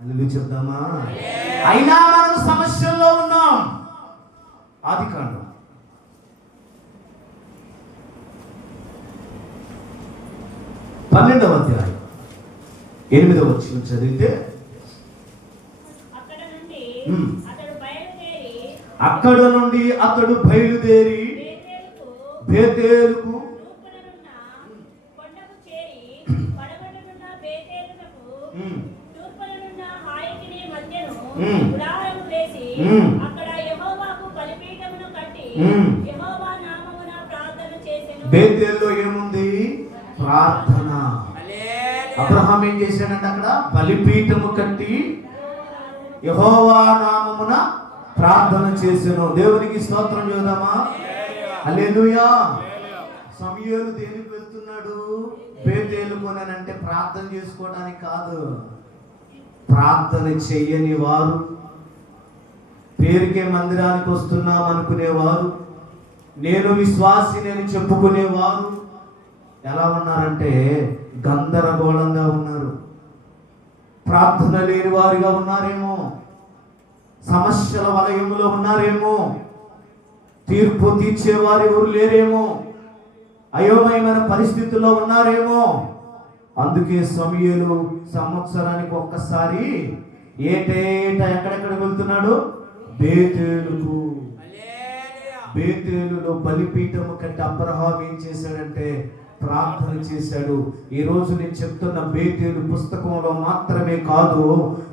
అల్లు చెప్దామా? అయినా మనం సమస్యల్లో ఉన్నాం. ఆదికాండం 12వ అధ్యాయం 8వ వచనం చదివితే, అక్కడ నుండి అతడు బయలుదేరి బేతేలుకు బేతేలులో ఏముంది? ప్రార్థన. అబ్రహాం ఏం చేశాడంటే అక్కడ బలిపీఠము కట్టి యెహోవా నామమున ప్రార్థన చేసెను. దేవునికి స్తోత్రం చేద్దామా? హల్లెలూయా. సమూయేలు దేనికి వెళ్తున్నాడు? బేతేలుకోనంటే ప్రార్థన చేసుకోవడానికి కాదు. ప్రార్థన చెయ్యని వారు, పేరుకే మందిరానికి వస్తున్నాం అనుకునేవారు, నేను విశ్వాసిని అని చెప్పుకునేవారు ఎలా ఉన్నారంటే గందరగోళంగా ఉన్నారు. ప్రార్థన లేని వారిగా ఉన్నారేమో, సమస్యల వలయములో ఉన్నారేమో, తీర్పు తీర్చేవారు ఎవరు లేరేమో, అయోమయమైన పరిస్థితుల్లో ఉన్నారేమో. అందుకే సమూయేలు సంవత్సరానికి ఒక్కసారి ఏటేటా ఎక్కడెక్కడ వెళ్తున్నాడు? బేతేలుకు. బేతేలులో బలిపీఠము కట్టి అబ్రహాం ఏం చేశాడంటే ప్రార్థన చేశాడు. ఈ రోజు నేను చెప్తున్న బేతేలు పుస్తకంలో మాత్రమే కాదు,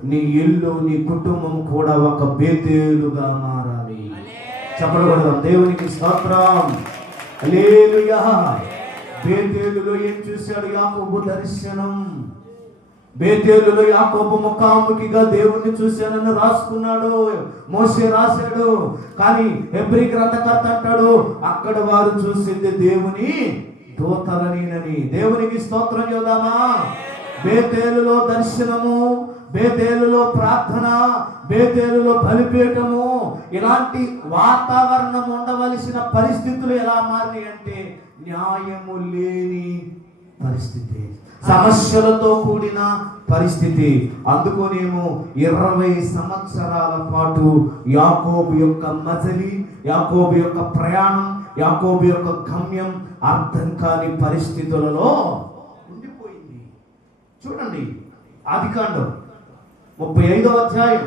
నీ ఇల్లు, నీ కుటుంబం కూడా ఒక బేతేలుగా మారాలి. చెప్పకూడదు. దేవునికి స్తోత్రం. హల్లెలూయా. బేతేలులో ఏం చూశాడు? యాకోబు దర్శనం. బేతేలులో యాకోబు ముఖాముఖిగా దేవుణ్ణి చూశానని రాసుకున్నాడు, మోషే రాశాడు. కానీ హెబ్రీ గ్రంథకర్త అంటాడు అక్కడ వారు చూసింది దేవుని దూతలనినని. దేవునికి స్తోత్రం చేద్దామా? బేతేలులో దర్శనము, బేతేలులో ప్రార్థన, బేతేలులో బలిపీఠము. ఇలాంటి వాతావరణం ఉండవలసిన పరిస్థితులు ఎలా మారినాయి అంటే న్యాయము లేని పరిస్థితి, సమస్యలతో కూడిన పరిస్థితి. అందుకోనేమో 20 సంవత్సరాల పాటు యాకోబు యొక్క మజలి, యాకోబు యొక్క ప్రయాణం, యాకోబు యొక్క గమ్యం అర్థం కాని పరిస్థితులలో ఉండిపోయింది. చూడండి ఆదికాండం 35వ అధ్యాయం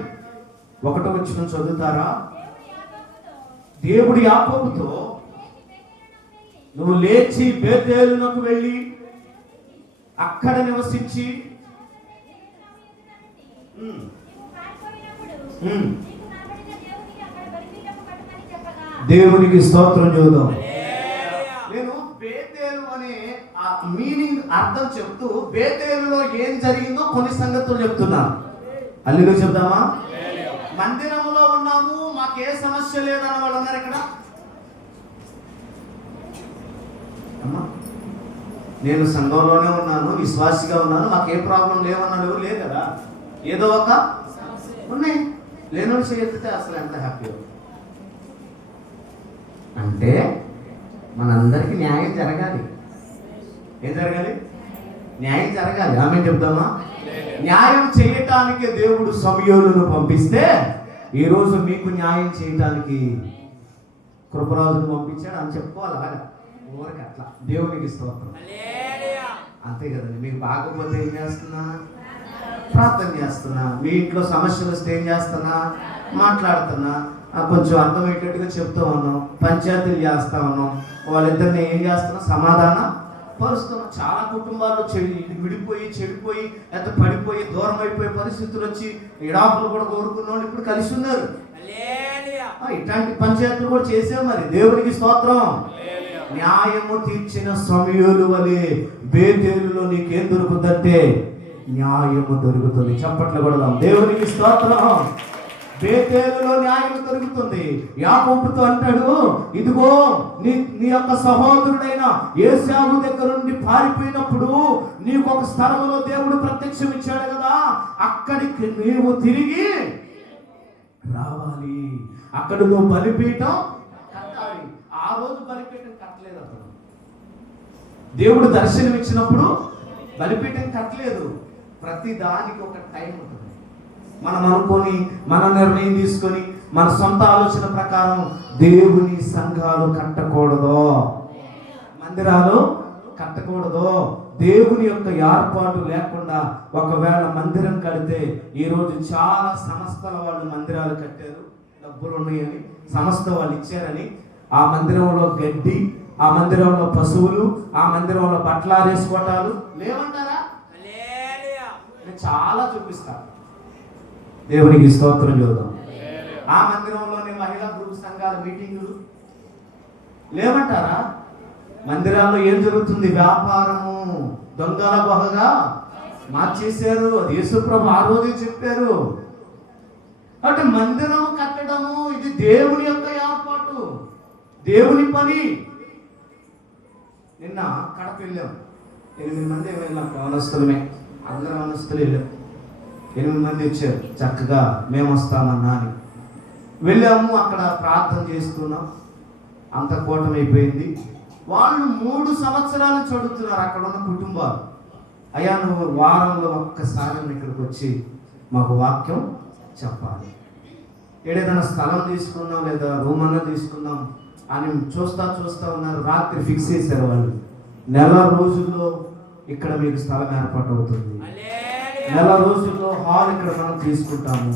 1వ వచనం చదువుతారా? దేవుడు యాకోబుతో నువ్వు లేచి బేతేలునకు వెళ్ళి అక్కడ నివసించి దేవునికి స్తోత్రం చూద్దాం. నేను బేతేలు అనే ఆ మీనింగ్ అర్థం చెప్తూ బేతేలులో ఏం జరిగిందో కొన్ని సంగతులు చెప్తున్నాను. హల్లెలూయా చెప్దామా? మందిరంలో ఉన్నాము, మాకే సమస్య లేదన్న వాళ్ళు ఉన్నారు ఇక్కడ. అమ్మా, నేను సంఘంలోనే ఉన్నాను, విశ్వాసిగా ఉన్నాను, మాకే ప్రాబ్లం లేవన్నాడు ఎవరు లేదు కదా. ఏదో ఒక ఉన్నాయి, లేని చేస్తే అసలు ఎంత హ్యాపీ. అంటే మనందరికీ న్యాయం జరగాలి. ఏం జరగాలి? న్యాయం జరగాలి. ఆమె చెప్దామా? న్యాయం చేయటానికి దేవుడు సమూయేలును పంపిస్తే ఈరోజు మీకు న్యాయం చేయటానికి కృపరాజును పంపించాడు అని చెప్పుకోవాలి. అలాగా ఊరికి అట్లా దేవునికి స్తోత్రం. అంతే కదండి. మీకు బాగోపోతే ఏం చేస్తున్నా? ప్రార్థన చేస్తున్నా. మీ ఇంట్లో సమస్యలు వస్తే ఏం చేస్తున్నా? మాట్లాడుతున్నా. కొంచెం అర్థమయ్యేటట్టుగా చెప్తా ఉన్నాం, పంచాయతీలు చేస్తా ఉన్నాం, వాళ్ళిద్దరిని ఏం చేస్తున్నా? సమాధానం పరుస్తున్నాం. చాలా కుటుంబాలు విడిపోయి చెడిపోయి ఎంత పడిపోయి దూరం అయిపోయే పరిస్థితులు వచ్చి ఇడాకులు కూడా కోరుకున్న వాళ్ళు ఇప్పుడు కలిసి ఉన్నారు. ఇట్లాంటి పంచాయతీలు కూడా చేసాం. మరి దేవునికి స్తోత్రం. న్యాయము తీర్చిన సమూయేలు వలె బేతేలులో నీకేం దొరుకుతుందంటే న్యాయము దొరుకుతుంది. చప్పట్లు కొడదాం. దేవునికి స్తోత్రం. బేతేలులో న్యాయం దొరుకుతుంది. యాకోబుతో అంటాడు, ఇదిగో నీ యొక్క సహోదరుడైన ఏశావు దగ్గర నుండి పారిపోయినప్పుడు నీకు ఒక స్థలంలో దేవుడు ప్రత్యక్షం ఇచ్చాడు కదా, అక్కడికి నీవు తిరిగి రావాలి. అక్కడ నువ్వు బలిపీఠం కట్టాలి. ఆ రోజు బలిపీఠం కట్టలేదు. అతను దేవుడు దర్శనం ఇచ్చినప్పుడు బలిపీఠం కట్టలేదు. ప్రతి దానికి ఒక టైం ఉంటుంది. మనం అనుకొని మన నిర్ణయం తీసుకొని మన సొంత ఆలోచన ప్రకారం దేవుని సంఘాలు కట్టకూడదు, మందిరాలు కట్టకూడదు. దేవుని యొక్క ఏర్పాటు లేకుండా ఒకవేళ మందిరం కడితే, ఈరోజు చాలా సంస్థల వాళ్ళు మందిరాలు కట్టారు, డబ్బులు ఉన్నాయని సంస్థ వాళ్ళు ఇచ్చారని ఆ మందిరంలో గడ్డి, ఆ మందిరంలో పశువులు, ఆ మందిరంలో బట్టలు ఆరేసుకోవటాలు లేవంటారా? చాలా చూపిస్తారు. దేవునికి స్తోత్రం చూద్దాం. ఆ మందిరంలోనే మహిళా గ్రూప్ సంఘాల మీటింగులు లేవంటారా? మందిరాల్లో ఏం జరుగుతుంది? వ్యాపారము దొంగల బహగా మార్చేశారు. అది యేసుప్రభు ఆ రోజే చెప్పారు. అంటే మందిరం కట్టడము ఇది దేవుని యొక్క ఏర్పాటు, దేవుని పని. నిన్న కడప వెళ్ళాం. 8 మంది వెళ్ళాం. యవనస్తులమే, అందరం యవనస్తులు వెళ్ళాం. 8 మంది వచ్చారు. చక్కగా మేము వస్తామన్నా అని వెళ్ళాము. అక్కడ ప్రార్థన చేసుకున్నాం. అంత కూటమి అయిపోయింది. వాళ్ళు 3 సంవత్సరాలు చదువుతున్నారు అక్కడ ఉన్న కుటుంబాలు. అయ్యా, నువ్వు వారంలో ఒక్కసారి ఇక్కడికి వచ్చి మాకు వాక్యం చెప్పాలి. ఏదైనా స్థలం తీసుకున్నాం లేదా రూమ్ అన్నా తీసుకున్నాం అని చూస్తా ఉన్నారు. రాత్రి ఫిక్స్ చేశారు వాళ్ళు. నెల రోజుల్లో ఇక్కడ మీకు స్థలం ఏర్పాటు అవుతుంది. నెల రోజుల్లో హాల్ ఇక్కడ మనం తీసుకుంటాము.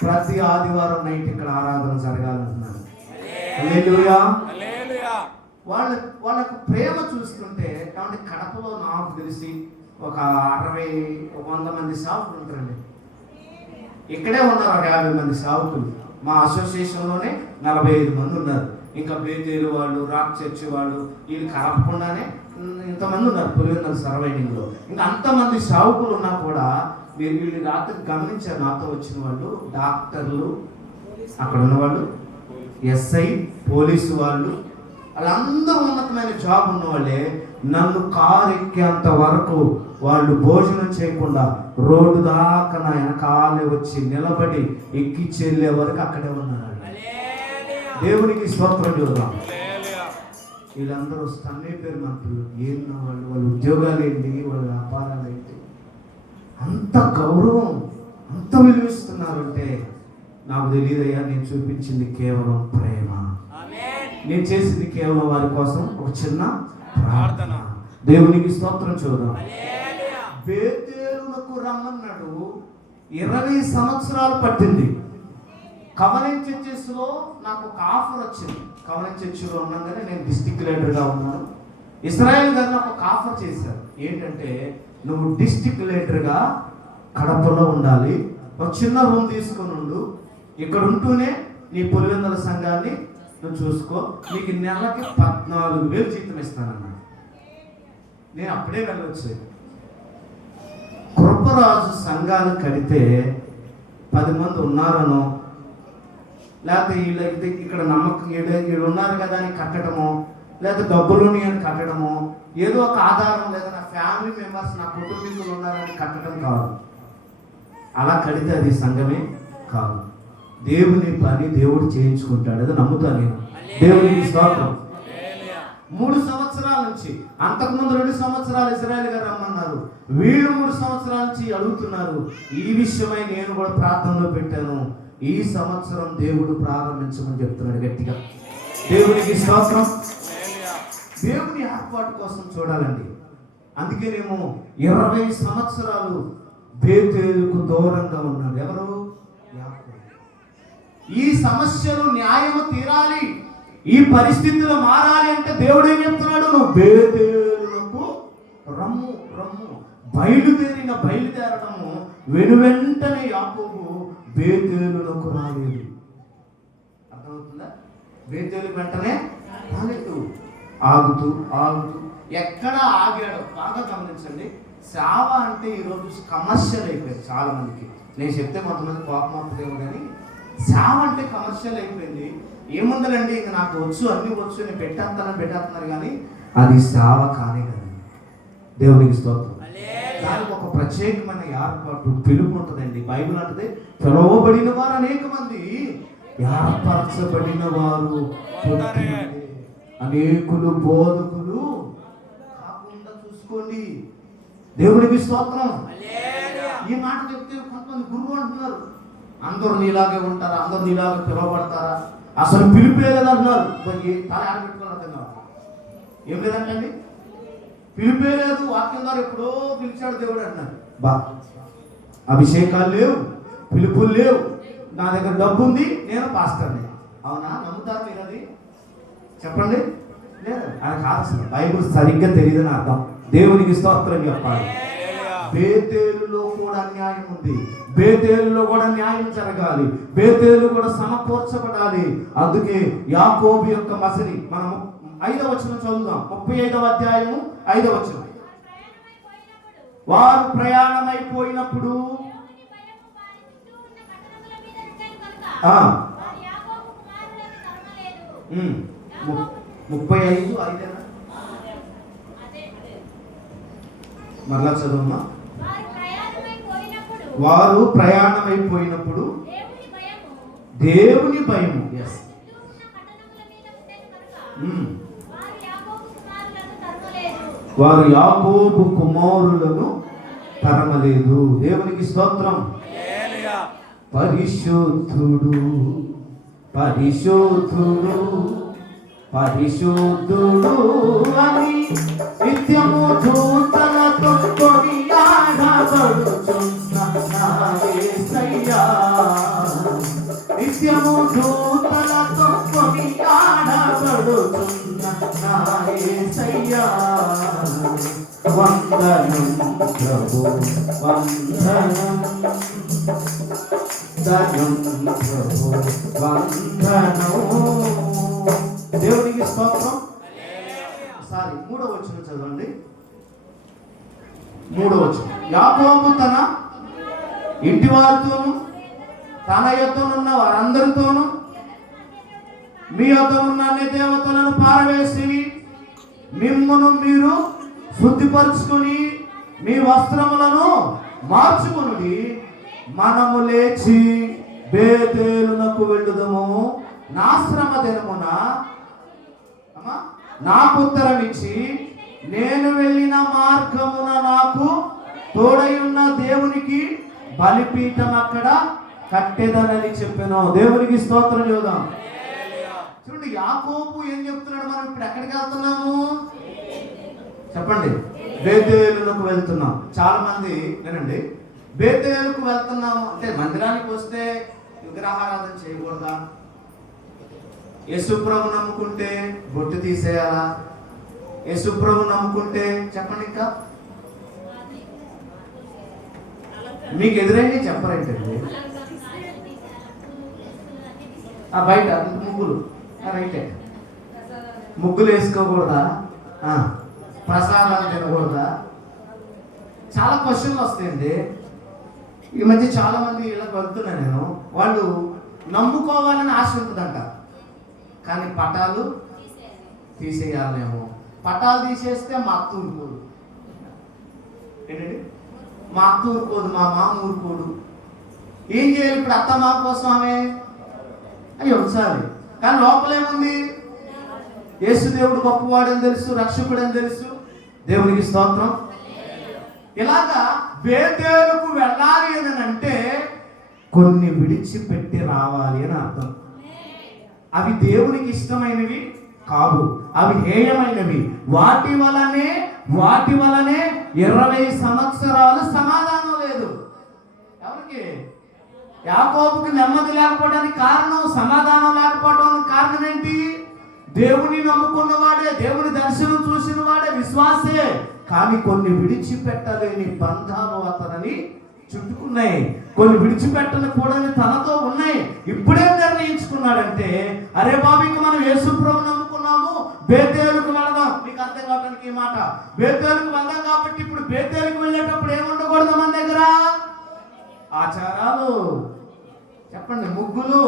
ప్రతి ఆదివారం నైట్ ఇక్కడ ఆరాధన జరగాలంటున్నారు. హల్లెలూయా. వాళ్ళకు ప్రేమ చూస్తుంటే, కాబట్టి కడపలో నాకు తెలిసి ఒక 60-100 మంది సేవకులు ఉంటారండి. ఇక్కడే ఉన్నారు ఒక 50 మంది సేవకులు. మా అసోసియేషన్లోనే 45 మంది ఉన్నారు. ఇంకా బేతేలు వాళ్ళు, రాక్ చర్చి వాళ్ళు, వీళ్ళు కలపకుండానే ఇంతమంది ఉన్నారు పులివెందుల సరౌండింగ్లో. ఇంకా అంతమంది సేవకులు ఉన్నా కూడా వీళ్ళు రాత్రి గమనించారు. నాతో వచ్చిన వాళ్ళు డాక్టర్లు, అక్కడ ఉన్నవాళ్ళు ఎస్ఐ, పోలీసు వాళ్ళు, వాళ్ళందరూ ఉన్నతమైన జాబ్ ఉన్నవాళ్ళే. నన్ను కారు ఎక్కేంత వరకు వాళ్ళు భోజనం చేయకుండా రోడ్డు దాకా నా వెనకాలే వచ్చి నిలబడి ఎక్కించి వెళ్ళే వరకు అక్కడే ఉన్నారు. దేవునికి స్తోత్రం చూద్దాం. వీళ్ళందరూ స్తన్నే పేరు మంత్రులు. ఏంటో వాళ్ళ ఉద్యోగాలు ఏంటి, వాళ్ళ వ్యాపారాలు ఏంటి, అంత గౌరవం, అంత విలువిస్తున్నారంటే నాకు తెలియదయ్యా. నేను చూపించింది కేవలం ప్రేమ, నేను చేసింది కేవలం వారి కోసం ఒక చిన్న ప్రార్థన. దేవునికి స్తోత్రం చూద్దాం. బేతేలునకు రమ్మన్నాడు. 20 సంవత్సరాలు పట్టింది. కవరెంట్ చర్చెస్లో నాకు ఒక ఆఫర్ వచ్చింది. కవరెంట్ చర్చిలో ఉన్నాగానే నేను డిస్ట్రిక్ట్ లీడర్గా ఉన్నాను. ఇస్రాయేల్ గారు నాకు ఒక ఆఫర్ చేశారు. ఏంటంటే, నువ్వు డిస్ట్రిక్ట్ లీడర్గా కడపలో ఉండాలి, ఒక చిన్న రూమ్ తీసుకొని ఉండు, ఇక్కడ ఉంటూనే నీ పులివెందుల సంఘాన్ని నువ్వు చూసుకో, నీకు నెలకి 14,000 జీతం ఇస్తానన్నా. నేను అప్పుడే వెళ్ళొచ్చు. కృపరాజు సంఘాలు కడితే 10 మంది ఉన్నారనో, లేకపోతే వీళ్ళకి ఇక్కడ నమ్మకం వీళ్ళు ఉన్నారు కదా అని కట్టడము, లేదా డబ్బులుని అని కట్టడము, ఏదో ఒక ఆధారం లేదా నా ఫ్యామిలీ మెంబర్స్ నా కుటుంబీకులు ఉన్నారని కట్టడం కాదు. అలా కడితే అది సంఘమే కాదు. దేవుని పని దేవుడు చేయించుకుంటాడు. అది నమ్ముతాను నేను. దేవునికి స్తోత్రం. 3 సంవత్సరాల నుంచి, అంతకుముందు 2 సంవత్సరాలు ఇశ్రాయేల్ గారు రమ్మన్నారు, వీళ్ళు 3 సంవత్సరాల నుంచి అడుగుతున్నారు. ఈ విషయమై నేను కూడా ప్రార్థనలో పెట్టాను. ఈ సంవత్సరం దేవుడు ప్రారంభించమని చెప్తున్నాడు గట్టిగా. దేవునికి స్తోత్రం. దేవుని ఏర్పాటు కోసం చూడాలండి. అందుకేనేమో 20 సంవత్సరాలు బేతేలుకు దూరంగా ఉన్నాడు. ఎవరు? యాకోబు. ఈ సమస్యలు న్యాయము తీరాలి, ఈ పరిస్థితులు మారాలి అంటే దేవుడు ఏం చెప్తున్నాడు? నువ్వు బేతేలుకు రమ్ము రమ్ము. బయలుదేరడము వెనువెంటనే యాకోబు బేతేలుకు రాలేదు. అర్థమవుతుందా? బేతేలు వెంటనే రాలేదు. ఆగుతూ ఎక్కడ ఆగాడు బాగా గమనించండి. సేవ అంటే ఈరోజు కమర్షియల్ అయిపోయింది చాలా మందికి. నేను చెప్తే కొంతమంది కోపం అవుతుందేమో, కానీ సేవ అంటే కమర్షియల్ అయిపోయింది. ఏముందండి, ఇంక నాకు వచ్చు, అన్ని వచ్చు, నేను పెట్టేస్తున్నారు, కానీ అది సేవ కానే కదా. దేవునికి స్తోత్రం. దానికి ఒక ప్రత్యేకమైన ఏర్పాటు, పిలుపు ఉంటుందండి. బైబిల్ అంటది, పిలువబడిన వారు అనేక మంది, ఏర్పరచబడిన వారు అనేకులు బోధకులు కాకుండా చూసుకోండి. దేవునికి స్తోత్రం. ఈ మాట చెప్తే కొంతమంది గురువు అంటున్నారు, అందరూ నీలాగే ఉంటారా, అందరూ నీలాగే పిలువబడతారా, అసలు పిలిపే లేదంటున్నారు. తల ఆడబెట్టుకుని అర్థం కాదు. ఏం లేదంటండి, పిలిపే లేదు. వాక్యం ద్వారా ఎప్పుడో పిలిచాడు దేవుడు అంటున్నారు. అభిషేకాలు లేవు, పిలుపులు లేవు, నా దగ్గర డబ్బు ఉంది, నేను పాస్టర్ని. అవునా? నమ్ముతారు మీరు అది? చెప్పండి. లేదు, అది కాదు. అసలు బైబుల్ సరిగ్గా తెలియదని అర్థం. దేవునికి స్తోత్రం చెప్పాలి. బేతేలులో కూడా అన్యాయం ఉంది. బేతేలులో కూడా న్యాయం జరగాలి. బేతేలు కూడా సమకూర్చబడాలి. అందుకే యాకోబు యొక్క మసిలి మనం 5వ వచనం చదువుదాం. 35వ అధ్యాయము 5వ వచనం. వారు ప్రయాణమైపోయినప్పుడు 35:5 మరలా చదువుమా. వారు ప్రయాణమైపోయినప్పుడు దేవుని భయము. ఎస్, వారు యాకోబు కుమారులను తరమలేదు. దేవునికి స్తోత్రం. పరిశుద్ధుడు పరిశుద్ధుడు పరిశుద్ధుడు అని నిత్యము దూతలతో కొనియాడబడుచున్న నా యేసయ్యా. నిత్యము దూతలతో కొనియాడబడుచున్న నా యేసయ్యా. వందనం ప్రభు వందనం, ధనం ప్రభు వందనం. దేవునికి స్తోత్రం. సారీ, 3వ వచనం చదవండి. 3వ వచనం. యాకోబు తన ఇంటి వారితోను తన యొద్దనున్న వారందరితోనూ మీ యొద్ద ఉన్న అన్ని దేవతలను పారవేసి మిమ్మును మీరు శుద్ధిపరుచుకొని మీ వస్త్రములను మార్చుకొనుడి. మనము లేచి బేతేలునకు వెళ్ళుదము. నా శ్రమ దినమున నాకు ఉత్తరమిచ్చి నేను వెళ్ళిన మార్గమున నాకు తోడై ఉన్న దేవునికి బలిపీఠం అక్కడ కట్టెదనని చెప్పాను. దేవునికి స్తోత్రం చూద్దాం. చూడండి, యాకోబు ఏం చెప్తున్నాడు? మనం ఇప్పుడు ఎక్కడికి వెళ్తున్నాము చెప్పండి? బేతేలునకు వెళ్తున్నాం. చాలా మంది వినండి, బేతేలుకు వెళ్తున్నాము అంటే మందిరానికి వస్తే విగ్రహారాధన చేయకూడదా? యేసుప్రభు నమ్ముకుంటే బొట్టు తీసేయాలా? యేసుప్రభు నమ్ముకుంటే చెప్పండి, ఇంకా మీకు ఎదురైంది చెప్పరేంటండి? బయట ముగ్గులు రైటే, ముగ్గులు వేసుకోకూడదా? ప్రసాదాలు తినకూడదా? చాలా క్వశ్చన్లు వస్తాయండి. ఈ మధ్య చాలా మంది ఇలా వెళ్తున్నా నేను, వాళ్ళు నమ్ముకోవాలని ఆశ ఉంటుందంట, కానీ పటాలు తీసేయాలేమో. పటాలు తీసేస్తే మా అత్త ఊరుకోదు. ఏంటండి? మా అత్త ఊరుకోదు, మా మామ ఊరుకోడు. ఏం చేయాలి ఇప్పుడు? అత్త మామ కోసం ఆమె అవి ఉంచాలి, కానీ లోపలేముంది? యేసుదేవుడు గొప్పవాడని తెలుసు, రక్షకుడని తెలుసు. దేవునికి స్తోత్రం. ఇలాగా బేతేలుకు వెళ్ళాలి అని అంటే కొన్ని విడిచిపెట్టి రావాలి అని అర్థం. అవి దేవునికి ఇష్టమైనవి కావు, అవి హేయమైనవి. వాటి వలనే 20 సంవత్సరాలు సమాధానం లేదు. ఎవరికి? యాకోబుకి నెమ్మది లేకపోవడానికి కారణం, సమాధానం లేకపోవడానికి కారణం ఏంటి? దేవుని నమ్ముకున్నవాడే, దేవుని దర్శనం చూసిన వాడే, విశ్వాసే, కానీ కొన్ని విడిచిపెట్టలేని బంధాలు అతనని చుట్టుకున్నాయి, కొన్ని విడిచిపెట్టకూడని తనతో ఉన్నాయి. ఇప్పుడేం నిర్ణయించుకున్నాడంటే, అరే బాబు, ఇంక మనం యేసు ప్రభువుని నమ్ముకున్నాము, బేతేలుకు వెళదాం. మీకు అర్థం కావడానికి ఈ మాట, బేతేలుకు వెళ్దాం కాబట్టి ఇప్పుడు బేతేలుకు వెళ్ళేటప్పుడు ఏముండకూడదు మన దగ్గర? ఆచారాలు, చెప్పండి, ముగ్గులు.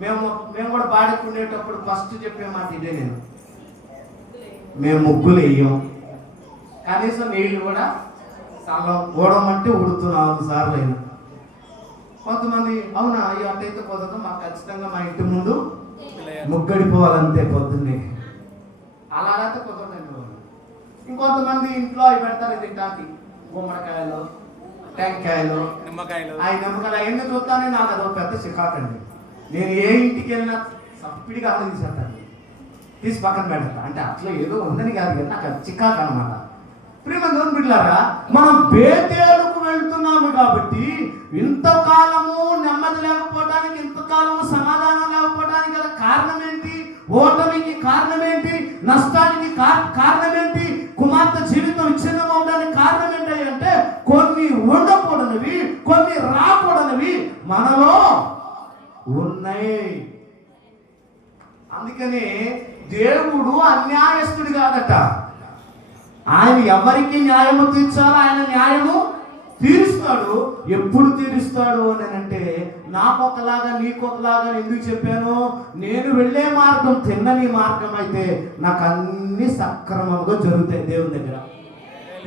మేము కూడా బాడుకునేటప్పుడు ఫస్ట్ చెప్పే మాట ఇదే. మేము ముగ్గులు వేయం, కనీసం నీళ్ళు కూడా చల్లం. ఊడమంటే ఉడుతున్నాం 4 సార్లు అయినా. కొంతమంది అవునా అయ్యో అట్టయితే కుదరదు, మాకు ఖచ్చితంగా మా ఇంటి ముందు ముగ్గడిపోవాలంతే పొద్దున్నే. అలా అయితే కుదరదండి వాళ్ళు. ఇంకొంతమంది ఇంట్లో అవి పెడతారు, తింటాకి గుమ్మడికాయలు, టెంకాయలు, నిమ్మకాయలు. అవన్నీ చూస్తానే నాకు అదొక పెద్ద చికాకండి. నేను ఏ ఇంటికి వెళ్ళినా సప్పిడిగా అన్న తీసేస్తాను, తీసి పక్కన పెడతా. అంటే అట్లా ఏదో ఉందని కాదు, కానీ నాకు అది చికాకు అనమాట. ప్రియమైన బిడ్డలారా, మనం బేతేలుకు వెళ్తున్నాము కాబట్టి ఇంతకాలము నెమ్మది లేకపోవడానికి, ఇంతకాలము సమాధానం లేకపోవడానికి గల కారణం ఏంటి? ఓటమికి కారణం ఏంటి? నష్టానికి కారణం ఏంటి? కుమార్తె జీవితం విచ్ఛిన్నం అవడానికి కారణం ఏంటి అంటే కొన్ని ఉండకూడనివి, కొన్ని రాకూడనివి మనలో ఉన్నాయి. అందుకని దేవుడు అన్యాయస్తుడు కాదట. ఆయన ఎవరికి న్యాయము తీర్చాలో ఆయన న్యాయము తీరుస్తాడు. ఎప్పుడు తీరుస్తాడు అని అంటే, నాకొకలాగా నీకొకలాగా ఎందుకు చెప్పాను? నేను వెళ్ళే మార్గం తిన్నని మార్గం అయితే నాకు అన్ని సక్రమంగా జరుగుతాయి దేవుని దగ్గర.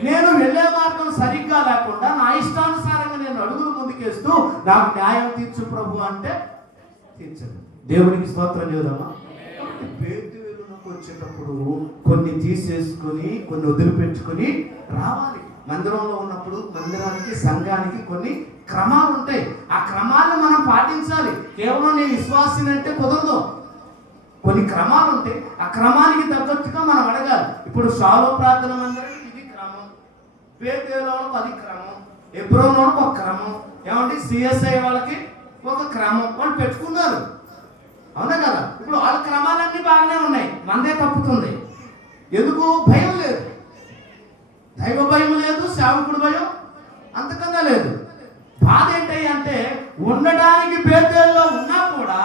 నేను వెళ్ళే మార్గం సరిగ్గా లేకుండా నా ఇష్టానుసారంగా నేను అడుగులు ముందుకేస్తూ నాకు న్యాయం తీర్చు ప్రభు అంటే తీర్చదు. దేవునికి స్తోత్రం చేద్దామా? బేతేలుకు వచ్చేటప్పుడు కొన్ని తీసేసుకొని, కొన్ని వదిలిపెట్టుకొని రావాలి. మందిరంలో ఉన్నప్పుడు మందిరానికి, సంఘానికి కొన్ని క్రమాలు ఉంటాయి. ఆ క్రమాలను మనం పాటించాలి. కేవలం నేను విశ్వాసిని అంటే కుదరదు. కొన్ని క్రమాలు ఉంటాయి, ఆ క్రమానికి తగ్గట్టుగా మనం అడగాలి. ఇప్పుడు షాలో ప్రార్థన మందిరం ఇది క్రమం, బేతేలు వాళ్ళకి అది క్రమం, ఎబ్రోన్ వాళ్ళకి ఒక క్రమం, ఏమంటే సిఎస్ఐ వాళ్ళకి ఒక క్రమం వాళ్ళు పెట్టుకున్నారు. అవునా కదా? ఇప్పుడు వాళ్ళ క్రమాలన్నీ బాగానే ఉన్నాయి, మనదే తప్పుతుంది. ఎందుకు? భయం లేదు, దైవ భయం లేదు, సేవకుడు భయం అంతకన్నా లేదు. బాధ ఏంటి అంటే ఉండడానికి బేతేల్లో ఉన్నా కూడా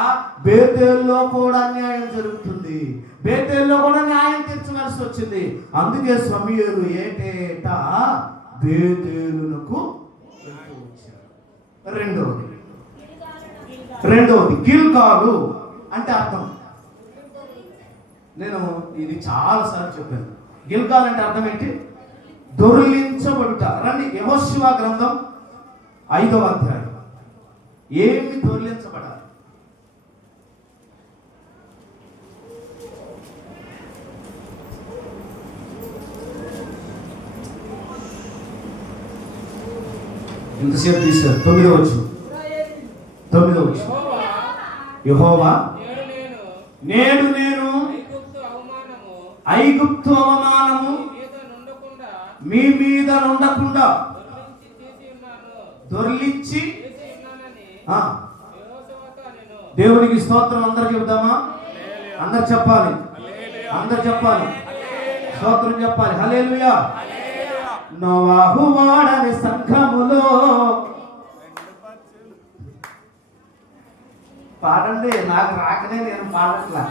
బేతేల్లో కూడా న్యాయం జరుగుతుంది, బేతేల్లో కూడా న్యాయం తీర్చవలసి వచ్చింది. అందుకే సమూయేలు ఏటేటా బేతేలునకు వచ్చారు. రెండవది గిల్గాలు అంటే అర్థం. నేను ఇది చాలాసార్లు చెప్పాను. గిల్గాల్ అంటే అర్థం ఏంటి? దొర్లించబడుట. రండి, యెహోషువ గ్రంథం 5వ అధ్యాయం. ఏమి దొర్లించబడాలి? ఇంతసేపు తీశారు. 9వ వచనం. యెహోవా నేడు నేను ఐగుప్తు అవమానము మీ మీద నుండకుండా దొర్లించి. దేవునికి స్తోత్రం. అందరు చెబుదామా? అందరు చెప్పాలి, అందరు చెప్పాలి, స్తోత్రం చెప్పాలి. హల్లెలూయా. నోవాహు వాడని సంఘములో పాడండి. నాకు రాకనే నేను పాడట్లా.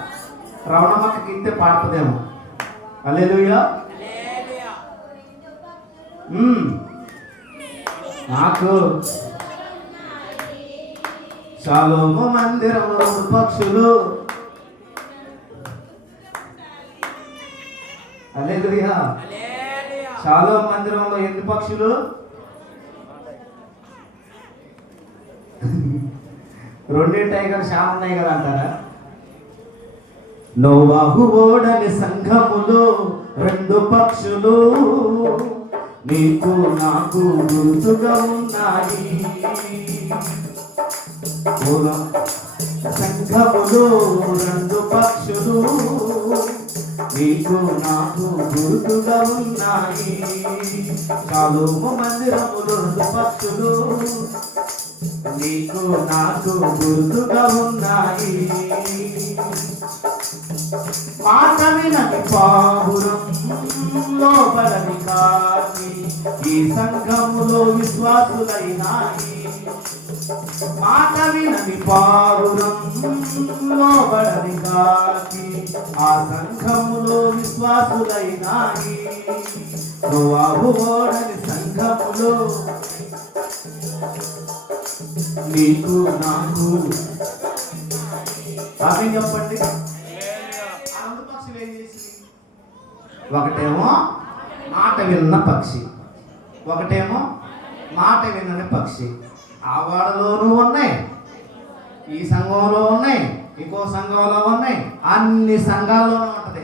రవణమ్మకి ఇంతే పాడుతుందేమో. హల్లెలూయా. నాకు షాలోము మందిరంలో పక్షులు. హల్లెలూయా. షాలోము మందిరంలో ఎన్ని పక్షులు? రెండింటాయి కదా, చాలా ఉన్నాయి కదా అంటారా? నోవాహు ఓడని సంఘములో 2 పక్షులు నీకు నాకు గుర్తుగా ఉన్నాయి. సంఘములో 2 పక్షులు నీకు నాకు గుర్తుగా ఉన్నాయి. షాలోము మందిరములో 2 పక్షులు నీకు నాకు గుర్తుగా ఉన్నాయి. మాట వినని పావురం లోబడని కాకి ఈ సంఘములో విశ్వాసులైనాయి. మాట వినని పావురం లోబడని కాకి ఆ సంఘములో విశ్వాసులైనాయి. నోవాహు ఓడని సంఘములో నీకు నాకు. అవి చెప్పండి. పక్షులు ఏం చేసి, ఒకటేమో మాట విన్న పక్షి, ఒకటేమో మాట వినని పక్షి. ఆ వాడలోనూ ఉన్నాయి, ఈ సంఘంలో ఉన్నాయి, ఇంకో సంఘంలో ఉన్నాయి, అన్ని సంఘాల్లోనూ ఉంటది.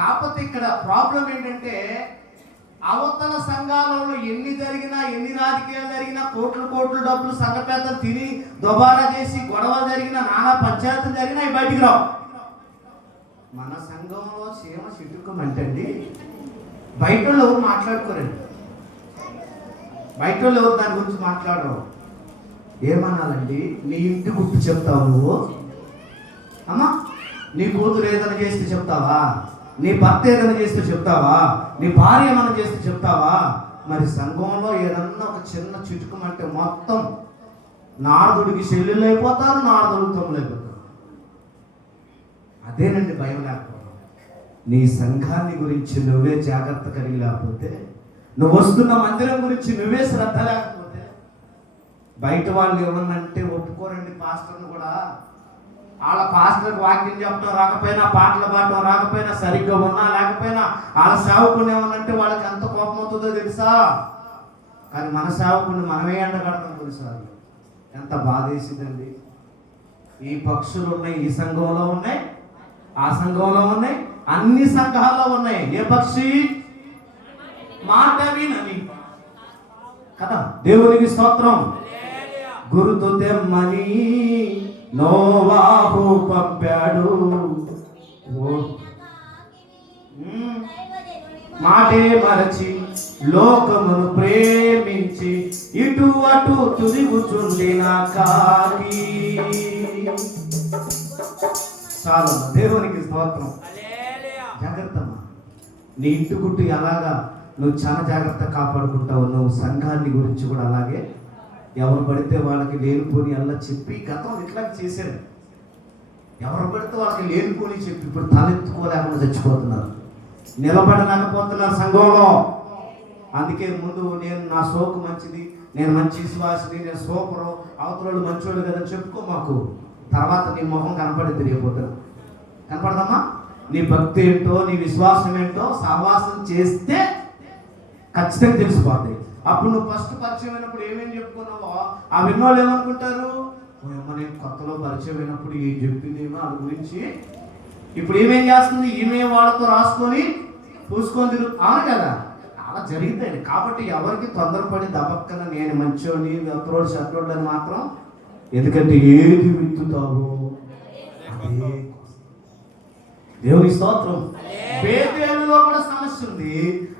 కాకపోతే ఇక్కడ ప్రాబ్లం ఏంటంటే అవతల సంఘాలలో ఎన్ని జరిగినా, ఎన్ని రాజకీయాలు జరిగినా, కోట్లు డబ్బులు సంఘ పెద్దలు తిని దుబారా చేసి గొడవలు జరిగినా, నానా పంచాయతీలు జరిగినా అవి బయటికి రావు. మన సంఘంలో క్షేమ చిట్టుకోమంటండి బయట వాళ్ళు ఎవరు మాట్లాడుకోరండి. బయట వాళ్ళు ఎవరు దాని గురించి మాట్లాడరు. ఏమనాలండి, నీ ఇంటి గుర్తు చెప్తావు నువ్వు? అమ్మా, నీ కూతురు ఏదైనా చేస్తే చెప్తావా? నీ భర్త ఏదైనా చేస్తే చెప్తావా? నీ భార్య ఏమైనా చేస్తే చెప్తావా? మరి సంఘంలో ఏదన్నా ఒక చిన్న చిటుకమంటే మొత్తం నారదుడికి చెల్లెళ్ళు అయిపోతారు, నారదుడికి తమ్ముళ్ళు అయిపోతారు. అదేనండి భయం లేకపోవడం. నీ సంఘాన్ని గురించి నువ్వే జాగ్రత్త కలిగి లేకపోతే, నువ్వు వస్తున్న మందిరం గురించి నువ్వే శ్రద్ధ లేకపోతే, బయట వాళ్ళు ఏమన్నంటే ఒప్పుకోరండి. పాస్టర్ని కూడా వాళ్ళ పాస్టర్కి వాక్యం చెప్పడం రాకపోయినా, పాటలు పాడడం రాకపోయినా, సరిగ్గా ఉన్నా లేకపోయినా, వాళ్ళ సేవకుని ఏమన్నంటే వాళ్ళకి ఎంత కోపం అవుతుందో తెలుసా? కానీ మన సేవకుని మనమే ఎండగడతాం కొన్నిసార్లు. ఎంత బాధ వేసిందండి. ఈ పక్షులు ఉన్నాయి, ఈ సంఘంలో ఉన్నాయి, ఆ సంఘంలో ఉన్నాయి, అన్ని సంఘాల్లో ఉన్నాయి. ఏ పక్షి? మాట వినని కదా. దేవునికి స్తోత్రం. గుర్తు తెమ్మని నోవాహు పంపాడు. మాటే మరచి లోకమును ప్రేమించి ఇటు అటు తిరుగుచుండిన కాకి. చాలా దేవునికి స్తోత్రం. జాగ్రత్తమ్మా, నీ ఇంటి గుట్టు ఎలాగా నువ్వు చాలా జాగ్రత్త కాపాడుకుంటావు, నువ్వు సంఘాన్ని గురించి కూడా అలాగే. ఎవరు పడితే వాళ్ళకి లేనిపోని అలా చెప్పి, గతం ఇట్లా చేశారు. ఎవరు పడితే వాళ్ళకి లేనిపోని చెప్పి ఇప్పుడు తలెత్తుకోలేకుండా చచ్చిపోతున్నారు, నిలబడలేకపోతున్నారు సంఘంలో. అందుకే ముందు నేను నా సోకు మంచిది, నేను మంచి విశ్వాసిని, నేను సూపరు, అవతల మంచోడు కదా చెప్పుకో మాకు. తర్వాత నీ మొహం కనపడి తిరిగిపోతారు. కనపడదమ్మా? నీ భక్తి ఏంటో, నీ విశ్వాసం ఏంటో సహవాసం చేస్తే ఖచ్చితంగా తెలిసిపోతాయి. అప్పుడు నువ్వు ఫస్ట్ పరిచయం అయినప్పుడు ఏమేమి చెప్పుకున్నావో ఆ విన్నోళ్ళు ఏమనుకుంటారు? నేను కొత్తలో పరిచయం అయినప్పుడు ఏం చెప్పిందేమో వాళ్ళ గురించి. ఇప్పుడు ఏమేం చేస్తుంది? ఈమె వాళ్ళతో రాసుకొని పూసుకొని తిరుగు. అవును కదా, అలా జరిగిద్దండి. కాబట్టి ఎవరికి తొందరపడి దబక్కన నేను మంచోని ఎవరోడు శత్రుడు అని మాత్రం, ఎందుకంటే ఏది విత్తుతావో అదే. దేవుని స్తోత్రం. బేతేలులో కూడా సమస్య ఉంది.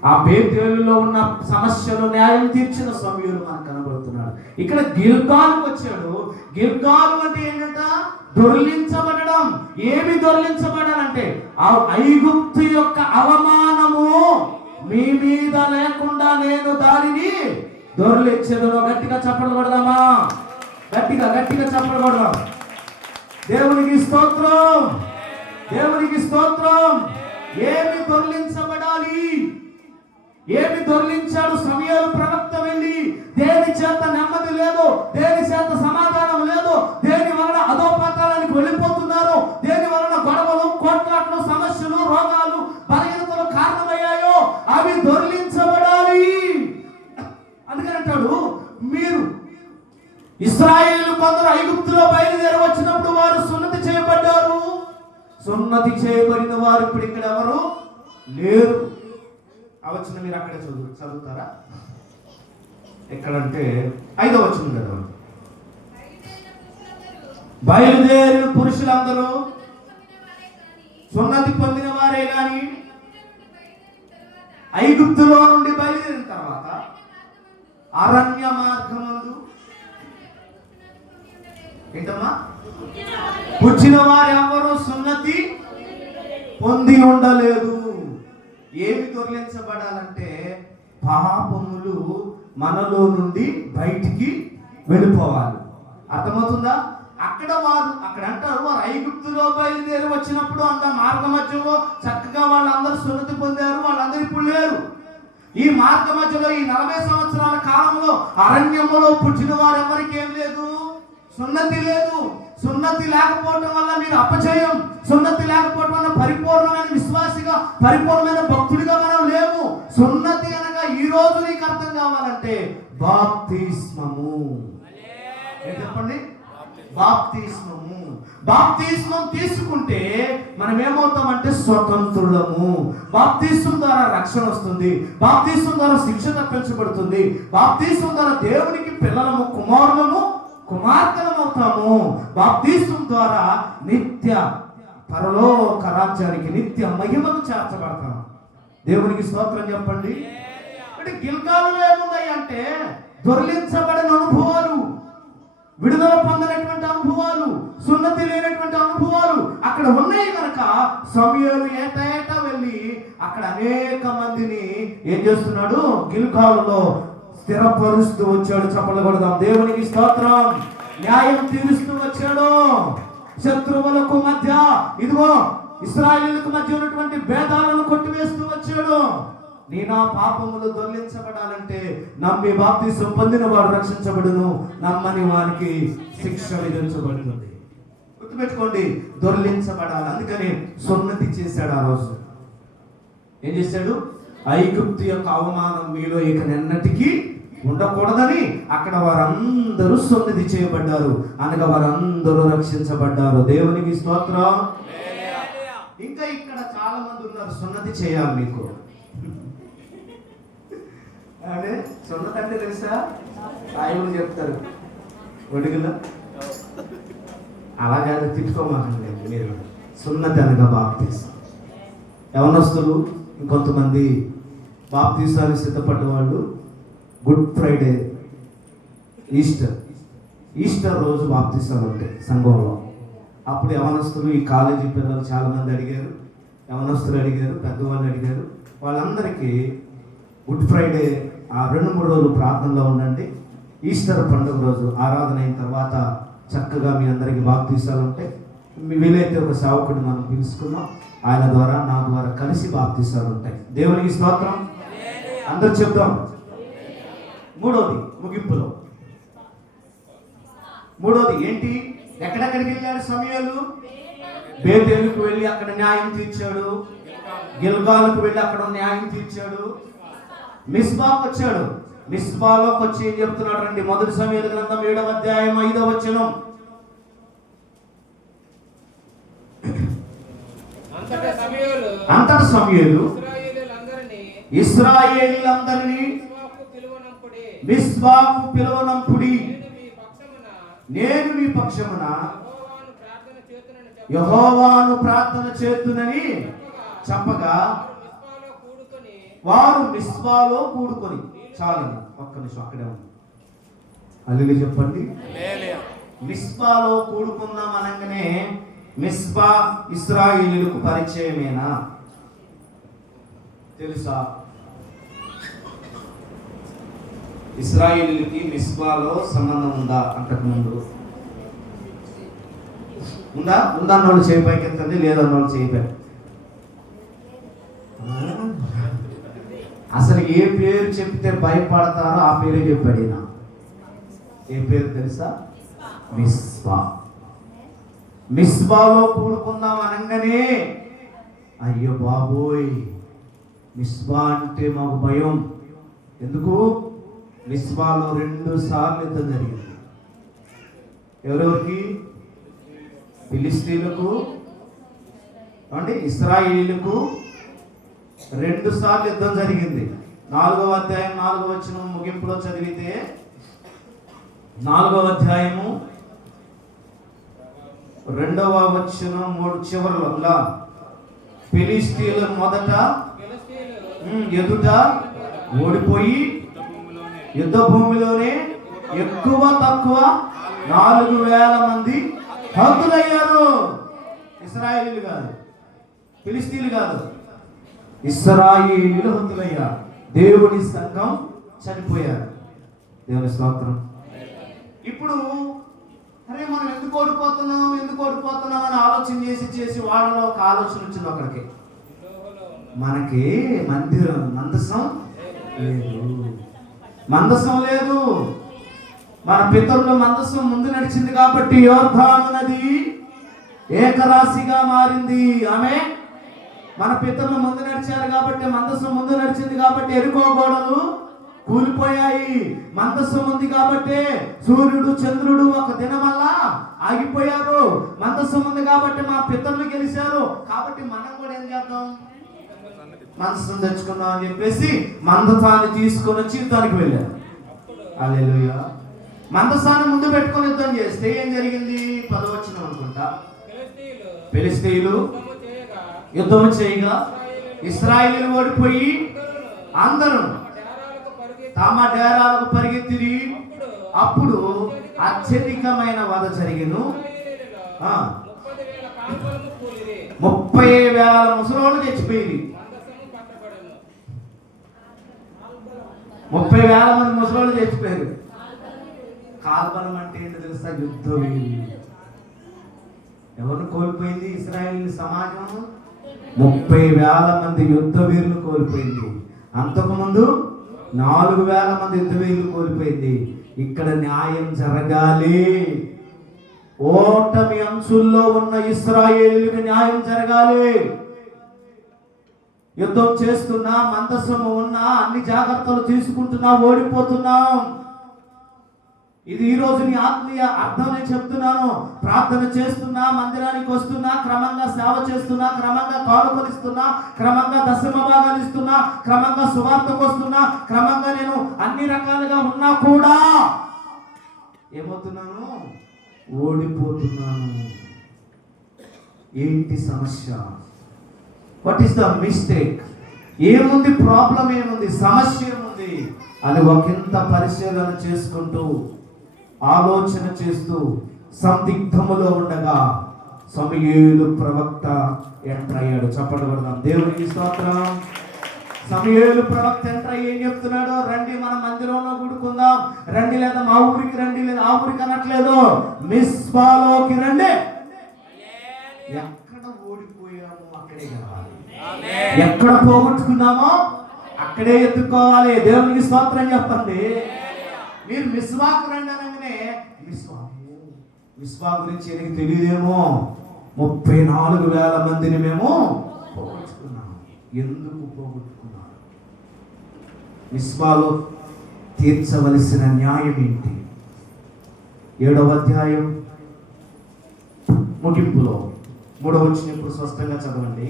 ఆ బేతేలులో ఉన్న సమస్యను న్యాయం తీర్చిన సమయంలో మనకు కనబడుతున్నాడు. ఇక్కడ గిల్గాలుకు వచ్చాడు. గిల్గాలు అంటే ఏంటంట? దొర్లించబడడం. ఏమి దొర్లించబడాలంటే ఆ ఐగుప్తు యొక్క అవమానము మీ మీద లేకుండా నేను దానిని దొర్లించెదను. గట్టిగా చప్పట్లు కొడదామా? గట్టిగా చప్పట్లు కొడదాం. దేవునికి స్తోత్రం, దేవునికి స్తోత్రం. ఏమి దొర్లించబడాలి? ఏమి దొర్లించాడు? సమూయేలు ప్రవక్త వెళ్ళి దేని చేత నెమ్మది లేదు, దేని చేత సమాధానం లేదు, దేని వలన అధోపాతాళానికి వెళ్ళిపోతున్నారు, దేని వలన గొడవలు, కోట్లాట్లు, సమస్యలు, రోగాలు, బలహీనతలు కారణమయ్యాయో అవి దొర్లించబడాలి. అందుకని అంటాడు, మీరు ఇశ్రాయేలు కొందరు ఐగుప్తులో బయలుదేరి వచ్చినప్పుడు వారు సున్నతి చేయబడ్డారు. సున్నతి చేయబడిన వారు ఇప్పుడు ఇక్కడ ఎవరు లేరు. అవచ్చిన మీరు అక్కడ చదువుతారా? ఎక్కడంటే 5వ వచనం కదా. బయలుదేరిన పురుషులందరూ సున్నతి పొందిన వారే గాని ఐగుప్తులో నుండి బయలుదేరిన తర్వాత అరణ్య మార్గమందు ఏంటమ్మా పుచ్చిన వారు ఎవరు సున్నతి పొంది ఉండలేదు. ఏమి దొర్లించబడాలంటే పాపములు మనలో నుండి బయటికి వెళ్ళిపోవాలి. అర్థమవుతుందా? అక్కడ అంటారు, వారు ఐగుప్తులో బయలుదేరి వచ్చినప్పుడు అంత మార్గ మధ్యలో చక్కగా వాళ్ళందరూ సున్నతి పొందారు, వాళ్ళందరూ ఇప్పుడు లేరు. ఈ మార్గ మధ్యలో ఈ 40 సంవత్సరాల కాలంలో అరణ్యంలో పుట్టిన వారు ఎవరికి ఏం లేదు, సున్నతి లేదు. సున్నతి లేకపోవటం వల్ల మీరు అపజయం, సున్నతి లేకపోవటం వల్ల పరిపూర్ణమైన విశ్వాసిగా, పరిపూర్ణమైన భక్తుడిగా మనం లేము. సున్నతి అనగా ఈ రోజు నీకు అర్థం కావాలంటే బాప్తిస్మము. చెప్పండి, బాప్తిస్మము. బాప్తిస్మం తీసుకుంటే మనం ఏమవుతామంటే స్వతంత్రులము. బాప్తిస్మం ద్వారా రక్షణ వస్తుంది, బాప్తిస్మం ద్వారా శిక్ష తప్పించబడుతుంది, బాప్తిస్మం ద్వారా దేవునికి పిల్లలము, కుమారులము, కుమార్తెలమవుతాము. బాప్తిస్మం ద్వారా నిత్య పరలోక రాజ్యానికి, నిత్య మహిమకు చేర్చబడతాం. దేవునికి స్తోత్రం చెప్పండి. అంటే గిల్గాలులో ఏముంది అంటే దొర్లించబడిన అనుభవాలు, విడుదల పొందినటువంటి అనుభవాలు, సున్నతి లేనటువంటి అనుభవాలు అక్కడ ఉన్నాయి కనుక సమూయేలు ఏటా వెళ్ళి అక్కడ అనేక మందిని ఏం చేస్తున్నాడు, గిల్గాలులో స్థిరపరుస్తూ వచ్చాడు. చప్పట్లు కొడదాం. దేవునికి స్తోత్రం. న్యాయం తీరుస్తూ వచ్చాడు. శత్రువులకు మధ్య, ఇదిగో ఇశ్రాయేలుకు మధ్య ఉన్నటువంటి భేదాలను కొట్టివేస్తూ వచ్చాడు. నా పాపములు దొర్లించబడాలంటే నమ్మి బాప్తిసం పొందిన వాడు రక్షించబడును, నమ్మని వారికి శిక్ష విధించబడుతుంది. గుర్తుపెట్టుకోండి, దొర్లించబడాలి. అందుకని సున్నతి చేశాడు. ఆ రోజు ఏం చేశాడు? ఐగుప్తు యొక్క అవమానం మీలో ఇక నిన్నటికి ఉండకూడదని అక్కడ వారందరూ సున్నతి చేయబడ్డారు, అనగా వారందరూ రక్షించబడ్డారు. దేవునికి స్తోత్రం. ఇంకా ఇక్కడ చాలా మంది ఉన్నారు సున్నతి చేయాలి మీకు. అదే సున్నతి అంటే తెలుసా? సాయిబులు చెప్తారు ఒడిగులో, అలాగే తిట్టుకోమాకండి మీరు. సున్నతి అనగా బాప్తిసం. యవనస్తులు ఇంకొంతమంది బాప్తిసానికి సిద్ధపడ్డ వాళ్ళు గుడ్ ఫ్రైడే, ఈస్టర్ రోజు బాప్తిసాలు ఉంటాయి సంఘంలో. అప్పుడు యవనస్తులు, ఈ కాలేజీ పిల్లలు చాలామంది అడిగారు, యవనస్తులు అడిగారు, పెద్దవాళ్ళు అడిగారు. వాళ్ళందరికీ గుడ్ ఫ్రైడే ఆ 2-3 రోజులు ప్రార్థనలో ఉండండి. ఈస్టర్ పండుగ రోజు ఆరాధన అయిన తర్వాత చక్కగా మీ అందరికీ బాప్తిసాలు ఉంటాయి. వీలైతే ఒక సేవకుడిని మనం పిలుచుకున్నాం, ఆయన ద్వారా నా ద్వారా కలిసి బాప్తిసాలు ఉంటాయి. దేవునికి స్తోత్రం. అందరూ చెప్తాం. మూడోది ముగింపులో, మూడోది ఏంటి? ఎక్కడెక్కడికి వెళ్ళాడు సమూయేలు? బేతేలుకు వెళ్ళి అక్కడ న్యాయం తీర్చాడు, గిల్గాలుకు వెళ్ళి అక్కడ న్యాయం తీర్చాడు, మిస్పాకు వచ్చాడు. మిస్పాలోకి వచ్చి ఏం చెప్తున్నాడు రండి. 1 సమూయేలు గ్రంథం 7వ అధ్యాయం 5వ వచనం. అంతట సమూయేలు ఇశ్రాయేలీయులందరినీ మిస్పాకు పిలువనంపుడి, నేను మీ పక్షమున యెహోవాను ప్రార్థన చేతునని చెప్పగా వారు మిస్పాలో కూడుకొని. చాలు, ఒక్క నిమిషం అక్కడే ఉంది. అల్లి చెప్పండి. మిస్పాలో కూడుకుందాం అనగానే మిస్పా ఇశ్రాయేలీయులకు పరిచయమేనా? తెలుసా? ఇశ్రాయేలీయులకి మిస్పాలో సంబంధం ఉందా? అంతకుముందు ఉందా? ఉందన్నోళ్ళు చేయి పైకి ఎత్తండి, లేదన్నోళ్ళు చేయి పైకి. అసలు ఏ పేరు చెప్తే భయపడతారో ఆ పేరే చెప్పాడు ఈయన. ఏ పేరు తెలుసా? మిస్బా. మిస్బాలో కూడుకుందాం అనగానే అయ్యో బాబోయ్, మిస్బా అంటే మాకు భయం. ఎందుకు? మిస్బాలో 2 సార్లు యుద్ధం జరిగింది. ఎవరెవరికి? ఫిలిస్తీన్లకు, ఇశ్రాయేలీయులకు 2 సార్లు యుద్ధం జరిగింది. 4వ అధ్యాయం 4వ వచనం ముగింపులో చదివితే, 4వ అధ్యాయము 2వ వచనం 3 చివరిలో ఫిలిస్తీన్లు మొదట ఎదుట ఓడిపోయి యుద్ధ భూమిలోనే ఎక్కువ తక్కువ 4,000 మంది హతులయ్యారు. ఇశ్రాయేలీయులు కాదు, ఫిలిస్తీన్లు కాదు, ఇశ్రాయేలీయులు హతులయ్యారు. దేవుని సంఘం చనిపోయారు. దేవుని స్తోత్రం. ఇప్పుడు అరే మనం ఎందుకు ఓడిపోతున్నాం అని ఆలోచన చేసి వాళ్ళలో ఒక ఆలోచన వచ్చింది ఒకరికి. మనకి మందసం లేదు. మన పితరుల మందసం ముందు నడిచింది కాబట్టి యోర్దాను నది ఏకరాశిగా మారింది. ఆమె మన పితరులు ముందు నడిచారు కాబట్టి, మందసం ముందు నడిచింది కాబట్టి ఎరుకో గోడలు కూలిపోయాయి. మందసం ఉంది కాబట్టి సూర్యుడు చంద్రుడు ఒక దినమల్లా ఆగిపోయారు. మందసం ఉంది కాబట్టి మా పితరులు గెలిచారు. కాబట్టి మనం కూడా ఏం చేద్దాం? మందసం తెచ్చుకుందాం అని చెప్పేసి మందసాన్ని తీసుకొని వచ్చి యుద్ధానికి వెళ్ళారు. హల్లెలూయా. మందసాన్ని ముందు పెట్టుకొని యుద్ధం చేస్తే ఏం జరిగింది? 10వ వచనం అనుకుంటా. ఫిలిస్తీయులు యుద్ధం చేయగా ఇశ్రాయేలీయులు ఓడిపోయి అందరూ తమ డేరాలకు పరిగెత్తిరి. అప్పుడు అత్యధికమైన వధ జరిగెను. 30,000 ముసలోళ్ళు చచ్చిపోయింది. 30,000 మంది ముసలోళ్ళు చచ్చిపోయారు. కాల్బలం అంటే ఏంటో తెలుసా? యుద్ధం. ఎవరిని కోల్పోయింది ఇశ్రాయేలు సమాజం? 30,000 మంది యుద్ధ వీరులు కోల్పోయింది. అంతకుముందు 4,000 మంది యుద్ధ వీరులు కోల్పోయింది. ఇక్కడ న్యాయం జరగాలి. ఓటమి అంచుల్లో ఉన్న ఇశ్రాయేలుకి న్యాయం జరగాలి. యుద్ధం చేస్తున్నా, మందసము ఉన్నా, అన్ని జాగ్రత్తలు తీసుకుంటున్నా, ఓడిపోతున్నాం. ఇది ఈ రోజు నీ ఆత్మీయ అర్థం నేను చెప్తున్నాను. ప్రార్థన చేస్తున్నా, మందిరానికి వస్తున్నా, క్రమంగా సేవ చేస్తున్నా, క్రమంగా కానుకలిస్తున్నా, క్రమంగా దశమ భాగాలు ఇస్తున్నా, క్రమంగా సువార్తకు వస్తున్నా, క్రమంగా నేను అన్ని రకాలుగా ఉన్నా కూడా ఏమవుతున్నాను? ఓడిపోతున్నాను. ఏంటి సమస్య? What is the mistake? ఏముంది? ప్రాబ్లం ఏముంది? సమస్య ఏముంది అని ఒకంత పరిశీలన చేసుకుంటూ, ఆలోచన చేస్తూ సందిగ్ధములో ఉండగా సమూయేలు ప్రవక్త ఎంటర్ అయ్యాడు. చప్పట్లు కొడదాం. దేవునికి స్తోత్రం. సమూయేలు ప్రవక్త ఎంటర్ అయ్యి ఏం చెప్తున్నాడు? రండి మన మందిరంలో కూడుకుందాం, రండి, లేదా మా ఊరికి రండి, లేదా ఆ ఊరికి అనట్లేదు, మిస్బాలోకి రండి. ఎక్కడ ఓడిపోయామో అక్కడే గెలవాలి. ఎక్కడ పోగొట్టుకున్నామో అక్కడే ఎత్తుకోవాలి. దేవునికి స్తోత్రం చెప్పండి. మీరు మిస్వాకు రండి అనగానే మిస్వా గురించి எனக்கு తెలియదేమో, 34,000 మందిని మేము పోగొట్టుకున్నాము. ఎందుకు పోగొట్టుకున్నాము? మిస్వాలో తీర్చవలసిన న్యాయం ఏంటి? 7వ అధ్యాయం ముగింపులో 3వ వచనం ఇప్పుడు స్పష్టంగా చదవండి.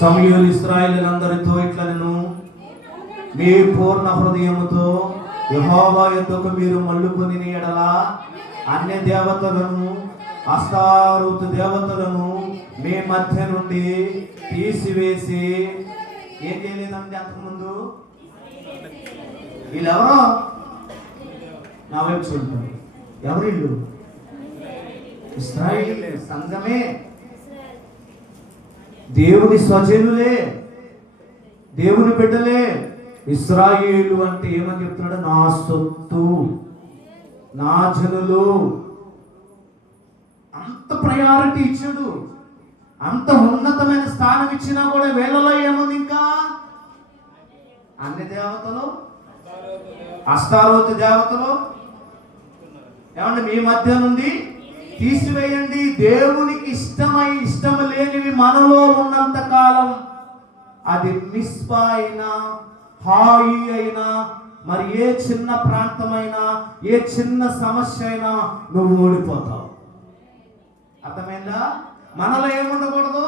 సమూయేలు ఇశ్రాయేలీయులందరితో ఇట్లనెను, మీ పూర్ణ హృదయముతో యెహోవా యొద్దకు మీరు మళ్ళుకొని ఎడల అన్య దేవతలను, అస్తారోతు దేవతలను మీ మధ్య నుండి తీసివేసి ఏం చేయలేదండి? అంతకుముందు వీళ్ళెవరో నా వైపు చూడండి. ఎవరు వీళ్ళు? ఇశ్రాయేలు సంఘమే, దేవుని స్వజనులే, దేవుని బిడ్డలే. ఇశ్రాయేలు అంటే ఏమని చెప్తున్నాడు? నా సొత్తు, నా జనులు. అంత ప్రయారిటీ ఇచ్చాడు. అంత ఉన్నతమైన స్థానం ఇచ్చినా కూడా వీళ్ళలో ఏముంది? ఇంకా అన్ని దేవతలు, అష్టారోతు దేవతలు ఏమంటే మీ మధ్య నుండి తీసివేయండి. దేవునికి ఇష్టం లేనివి మనలో ఉన్నంత కాలం అది మిస్పా అయినా, హాయి అయినా, మరి ఏ చిన్న ప్రాంతమైనా, ఏ చిన్న సమస్య అయినా నువ్వు ఓడిపోతావు. అర్థమైందా? మనలో ఏముండకూడదు?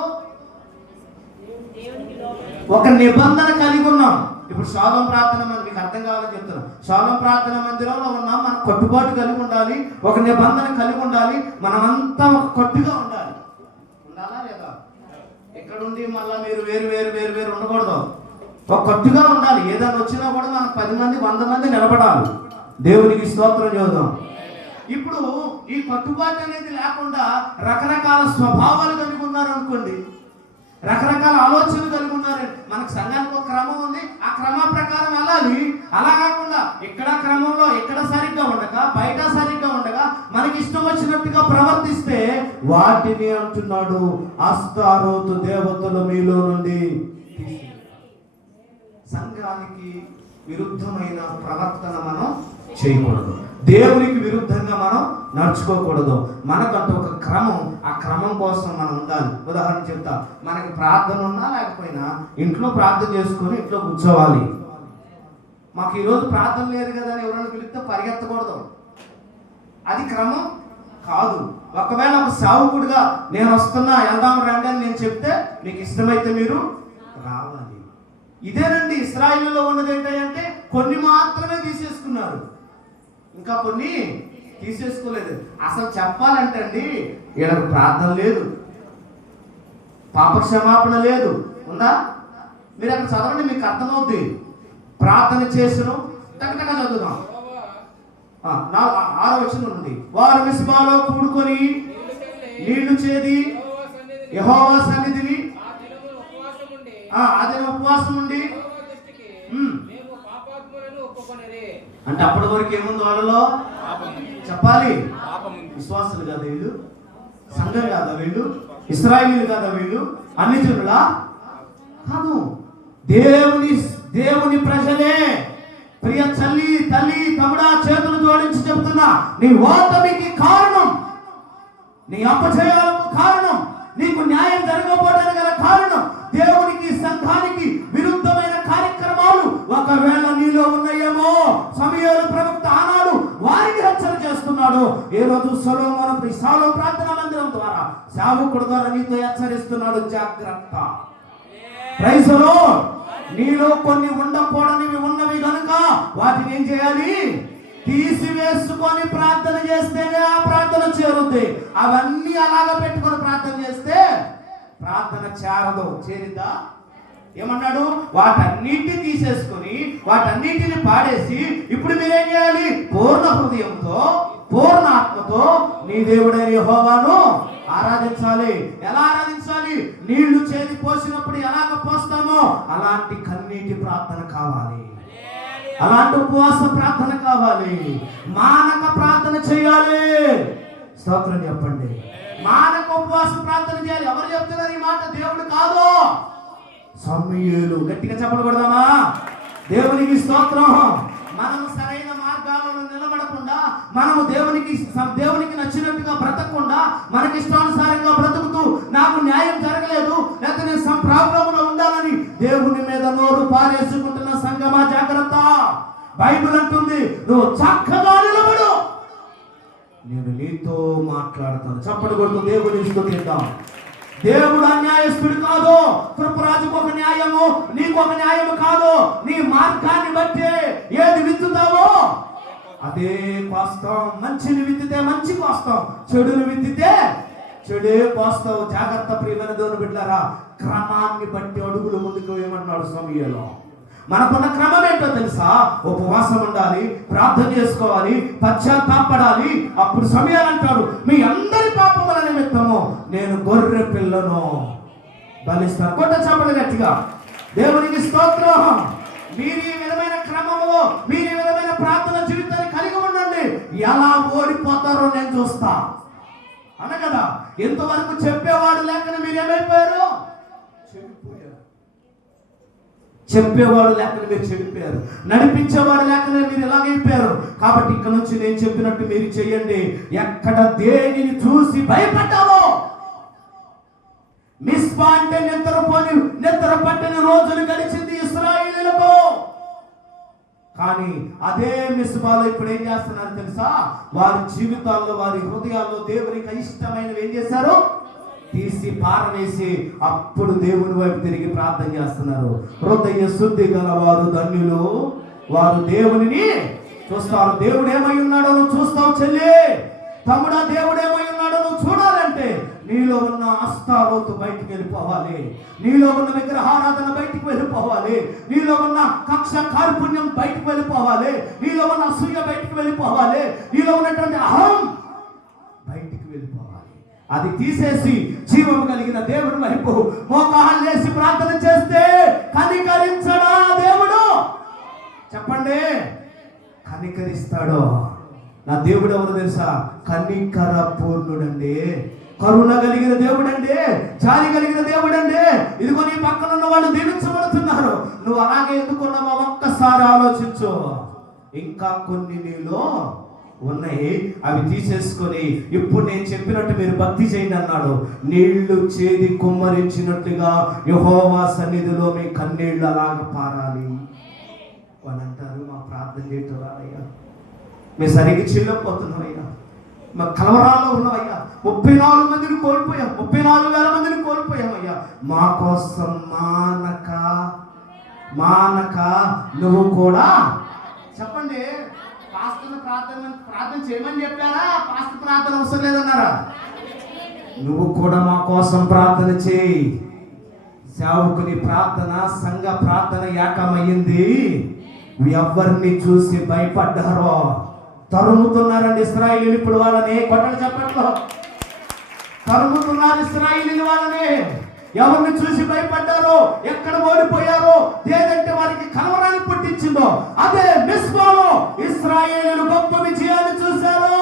దేవునికి లోబడి ఒక నిబంధన కలిగి ఉన్నాం. ఇప్పుడు షాలోం ప్రార్థన మందిరం, మీకు అర్థం కావాలని చెప్తున్నాం. షాలోం ప్రార్థన మందిరంలో ఉన్నాం. మనం కట్టుబాటు కలిగి ఉండాలి, ఒక నిబంధన కలిగి ఉండాలి. మనమంతా ఒక కట్టుగా ఉండాలి. ఉండాలా లేదా? ఎక్కడుండి మళ్ళీ మీరు వేరు ఉండకూడదు. ఒక కట్టుగా ఉండాలి. ఏదైనా వచ్చినా కూడా మనం 10 మంది 100 మంది నిలబడాలి. దేవునికి స్తోత్రం చేద్దాం. ఇప్పుడు ఈ కట్టుబాటు అనేది లేకుండా రకరకాల స్వభావాలు కలిగి ఉన్నారు అనుకోండి, రకరకాల ఆలోచనలు కలిగి ఉన్నారు. మనకు సంఘానికి ఒక క్రమం ఉంది, ఆ క్రమ ప్రకారం వెళ్ళాలి. అలా కాకుండా ఇక్కడ క్రమంలో ఇక్కడ సరిగ్గా ఉండగా, బయట సరిగ్గా ఉండగా మనకి ఇష్టం వచ్చినట్టుగా ప్రవర్తిస్తే వాటిని అంటున్నాడు అష్టారోతు దేవతలు మీలో నుండి. సంఘానికి విరుద్ధమైన ప్రవర్తన మనం చేయకూడదు. దేవునికి విరుద్ధంగా మనం నడుచుకోకూడదు. మనకంటూ ఒక క్రమం, ఆ క్రమం కోసం మనం ఉండాలి. ఉదాహరణ చెప్తా, మనకి ప్రార్థన ఉన్నా లేకపోయినా ఇంట్లో ప్రార్థన చేసుకొని ఇంట్లో కూర్చోవాలి. మాకు ఈరోజు ప్రార్థన లేదు కదా అని ఎవరైనా పిలిస్తే పరిగెత్తకూడదు. అది క్రమం కాదు. ఒకవేళ ఒక సేవకుడిగా నేను వస్తున్నా, వెళ్దాం రండి అని నేను చెప్తే మీకు ఇష్టమైతే మీరు రావాలి. ఇదేనండి ఇశ్రాయేలులో ఉన్నది. ఏంటంటే కొన్ని మాత్రమే తీసేసుకున్నారు, ఇంకా కొన్ని తీసేసుకోలేదు. అసలు చెప్పాలంటే అండి, వీళ్ళకి ప్రార్థన లేదు, పాప క్షమాపణ లేదు. ఉందా? మీరు అక్కడ చదవండి, మీకు అర్థమవుద్ది. ప్రార్థన చేసిన టకటక చదువుదాం. 6వ వచనం నుండి, వారు మిస్పాలో కూడుకొని నీళ్లు చేది యెహోవా సన్నిధిని అదే ఉపవాసం ఉండి. అంటే అప్పటి వరకు ఏముంది వాళ్ళలో? చెప్పాలి. విశ్వాసులు కాదా వీళ్ళు? సంఘం కాదా వీళ్ళు? ఇశ్రాయేలీయులు కాదా వీళ్ళు? అన్ని జనులా కాదు, దేవుని ప్రజలే. ప్రియ తల్లి తమ్ముడా, చేతులు జోడించి చెప్తున్నా, నీ ఓటమికి కారణం, నీ అపజయాలకు కారణం, నీకు న్యాయం జరగకపోవడానికి గల కారణం దేవునికి, సంఘానికి విరుద్ధమైన కార్యక్రమాలు ఒకవేళ నీలో ఉన్నాయేమో. సమూయేలు ప్రవక్త ఆనాడు వారికి హెచ్చరిక చేస్తున్నాడు. ఏ రోజు షాలోం ప్రార్థన మందిరం ద్వారా సేవకుడు ద్వారా నీతో హెచ్చరిస్తున్నాడు, జాగ్రత్త. Praise the lord. నీలో కొన్ని ఉండకూడనివి ఉన్నవి కనుక వాటిని ఏం చేయాలి? తీసివేసుకొని ప్రార్థన చేస్తేనే ఆ ప్రార్థన చేరుద్ది. అవన్నీ అలాగ పెట్టుకొని ప్రార్థన చేస్తే ప్రార్థన చేరదు. చేరిద్దా? ఏమన్నాడు? వాటన్నిటిని తీసేసుకొని వాటన్నిటిని పాడేసి ఇప్పుడు మీరేం చేయాలి? పూర్ణ హృదయంతో పూర్ణ ఆత్మతో నీ దేవుడైన యెహోవాను ఆరాధించాలి. ఎలా ఆరాధించాలి? నీళ్లు చేది పోసినప్పుడు ఎలాగ పోస్తామో అలాంటి కన్నీటి ప్రార్థన కావాలి, అలాంటి ఉపవాస ప్రార్థన కావాలి. మానక ప్రార్థన చేయాలి. స్తోత్రం చెప్పండి. మానక ఉపవాస ప్రార్థన చేయాలి. ఎవరు చెప్తున్నారు ఈ మాట? దేవుడు కాదు, సమూయేలు. గట్టిగా చెప్పకూడదామా? దేవునికి స్తోత్రం. మనము సరైన మార్గాలను నిలబడకుండా, మనము దేవునికి నచ్చినట్టుగా బ్రతకకుండా, మనకి ఇష్టానుసారంగా బ్రతుకుతూ నాకు న్యాయం జరగలేదు లేకపోతే నేను ప్రాబ్లంలో ఉండాలని దేవుని మీద నోరు పారేసుకుంటున్న సంఘమా జాగ్రత్త. బైబిల్ అంటుంది, నువ్వు చక్కగా నిలబడు, నేను నీతో మాట్లాడతాను. చప్పటి కొడుతూ దేవుని స్తుతిద్దాం. దేవుడు అన్యాయస్తుడు కాదు. కృపరాజుకు ఒక న్యాయము, నీకు ఒక న్యాయము కాదు. నీ మార్గాన్ని బట్టి ఏది విత్తుతావో అదే కోస్తాం. మంచిని విత్తితే మంచి కోస్తాం, చెడుని విత్తితే చెడే కోస్తావు. జాగ్రత్త ప్రియమైన దేవుని బిడ్డలారా. క్రమాన్ని బట్టి అడుగులు ముందుకు వేయమన్నాడు సమూయేలు. మనకున్న క్రమం ఏంటో తెలుసా? ఉపవాసం ఉండాలి, ప్రార్థన చేసుకోవాలి, పశ్చాత్తాపడాలి. అప్పుడు సమూయేలు అంటాడు, మీ అందరి పాపముల నిమిత్తము నేను గొర్రె పిల్లను బలిస్తాను. కొట్ట చప్పలు గట్టిగా. దేవునికి స్తోత్రం. మీరు ఈ విధమైన క్రమంలో, మీరు ఈ విధమైన ప్రార్థన జీవితాన్ని కలిగి ఉండండి. ఎలా ఓడిపోతారో నేను చూస్తా అన కదా. ఎంతవరకు చెప్పేవాడు లేకనే మీరు ఏమైపోయారు? చెడిపోయారు. చెప్పేవాడు లేకనే మీరు చెడిపోయారు. నడిపించేవాడు లేకనే మీరు ఎలాగైపోయారు. కాబట్టి ఇక్కడ నుంచి నేను చెప్పినట్టు మీరు చేయండి. ఎక్కడ దేనిని చూసి భయపడ్డావో, మిస్పా అంటే నిద్ర పట్టని రోజులు గడిచింది ఇశ్రాయేలీయులకు. కానీ అదే మిస్పాలో ఇప్పుడు ఏం చేస్తున్నారు తెలుసా? వారి జీవితాల్లో, వారి హృదయాల్లో దేవునికి ఇష్టమైనవి ఏం చేశారు? తీసి పారవేసి అప్పుడు దేవుని వైపు తిరిగి ప్రార్థన చేస్తున్నారు. హృదయ శుద్ధి గల వారు ధన్యులు, వారు దేవునిని చూస్తారు. దేవుడు ఏమై ఉన్నాడో నువ్వు చూస్తావు చెల్లి. తమ్ముడా, దేవుడు ఏమై ఉన్నాడో నువ్వు చూడాలంటే నీలో ఉన్న అస్తారోతు బయటికి వెళ్ళిపోవాలి. నీలో ఉన్న విగ్రహారాధన బయటికి వెళ్ళిపోవాలి. నీలో ఉన్న కక్ష కార్పుణ్యం బయటికి వెళ్ళిపోవాలి. నీలో ఉన్న అసూయ బయటికి వెళ్ళిపోవాలి. నీలో ఉన్నటువంటి అహం బయటికి వెళ్ళిపోవాలి. అది తీసేసి జీవం కలిగిన దేవుడి వైపు మోకాళ్ళు వేసి ప్రార్థన చేస్తే కనికరించడా దేవుడు? చెప్పండి, కనికరిస్తాడు. నా దేవుడు ఎవరు తెలుసా? కనికర పూర్ణుడండి, కరుణ కలిగిన దేవుడండి, జాలి కలిగిన దేవుడండి. ఇదిగో నీ పక్కన ఉన్న వాళ్ళు దీవించబడుతున్నారు. నువ్వు అలాగే ఎందుకున్నావో ఒక్కసారి ఆలోచించు. ఇంకా కొన్ని నీలో ఉన్నాయి, అవి తీసేసుకొని ఇప్పుడు నేను చెప్పినట్టు మీరు భక్తి చేయండి అన్నాడు. నీళ్లు చేది కుమ్మరించినట్లుగా యెహోవా సన్నిధిలో మీ కన్నీళ్లు అలాగ పారాలి. వాళ్ళు అంటారు, మా ప్రార్థన చేయటం రాదయ్యా, మేము సరిగ్గా చిల్లపోతున్నామయ్యా, మా కలవరాల్లో ఉన్నవయ్యా, 34 మందిని కోల్పోయాం, 34,000 మందిని కోల్పోయామయ్యా. మా కోసం మానక నువ్వు కూడా చెప్పండి. పాస్టర్ ప్రార్థన చేయమని చెప్పారా? పాస్టర్ ప్రార్థన అవసరం లేదన్నారా? నువ్వు కూడా మా కోసం ప్రార్థన చేయి. సేవకుని ప్రార్థన, సంఘ ప్రార్థన ఏకమయ్యింది. ఎవరిని చూసి భయపడ్డారో తరుముతున్నారండి ఇశ్రాయేలీయులు. ఇప్పుడు వాళ్ళని కొట్టలు చెప్పట్లో తరుముతున్నారు ఇశ్రాయేలీయులు వాళ్ళని. ఎవరిని చూసి భయపడ్డారో, ఎక్కడ ఓడిపోయారో, ఏదంటే వారికి కలవరాన్ని పుట్టించిందో అదే మిస్పాలో ఇశ్రాయేలీయులు గొప్ప విజయాన్ని చూశారు.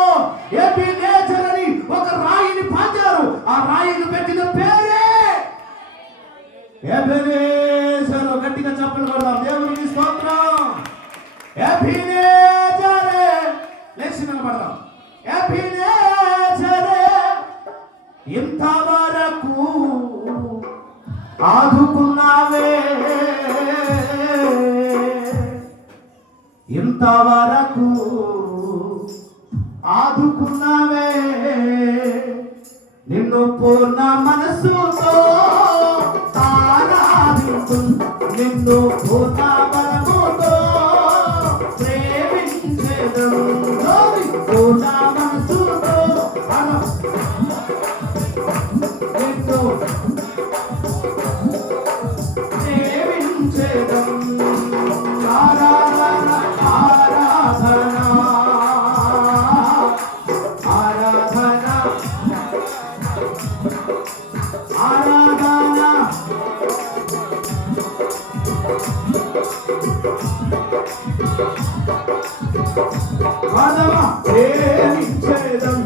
ఎబెనేజర్ అని ఒక రాయిని పాతారు. ఆ రాయిని పెట్టిన పేరే ఎబెనేజర్. గట్టిగా చెప్పలు కొడదాం. దేవునికి స్తోత్రం. ఎబెనేజరే. లేచి నిలబడదాం. ఎబెనేజరే, ఇంతవరకు ఆదుకున్నావే, ఇంతవరకు ఆదుకున్నావే, నిన్ను పూర్ణ మనసుతో ఆరాధించు, నిన్ను పూర్ణ బలముతో ప్రేమించెదను, పూర్ణ మనసుతో నిన్ను ప్రేమించెదను. ఆరాధన ఆరాధన ఆరాధన ఆరాధన పదమా ప్రేమించెదం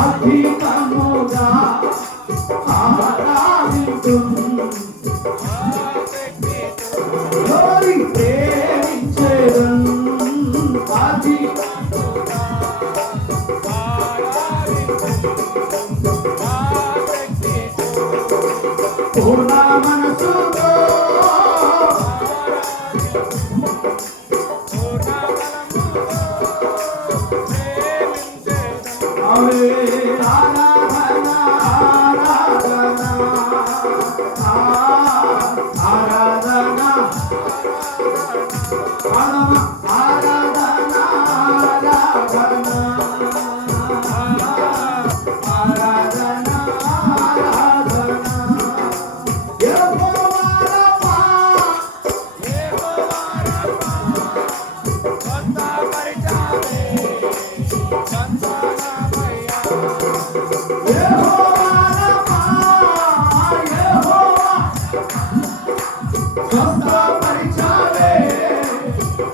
అధికముగా ఆరాధించు, ప్రేమించెదం పూర్ణ మనసుతో ఆరాధన ఆరాధన ఆరాధన ఆరాధన ఆరాధన ఆరాధన ఆరాధన యెహోవా రఫా స్వస్థపరిచావే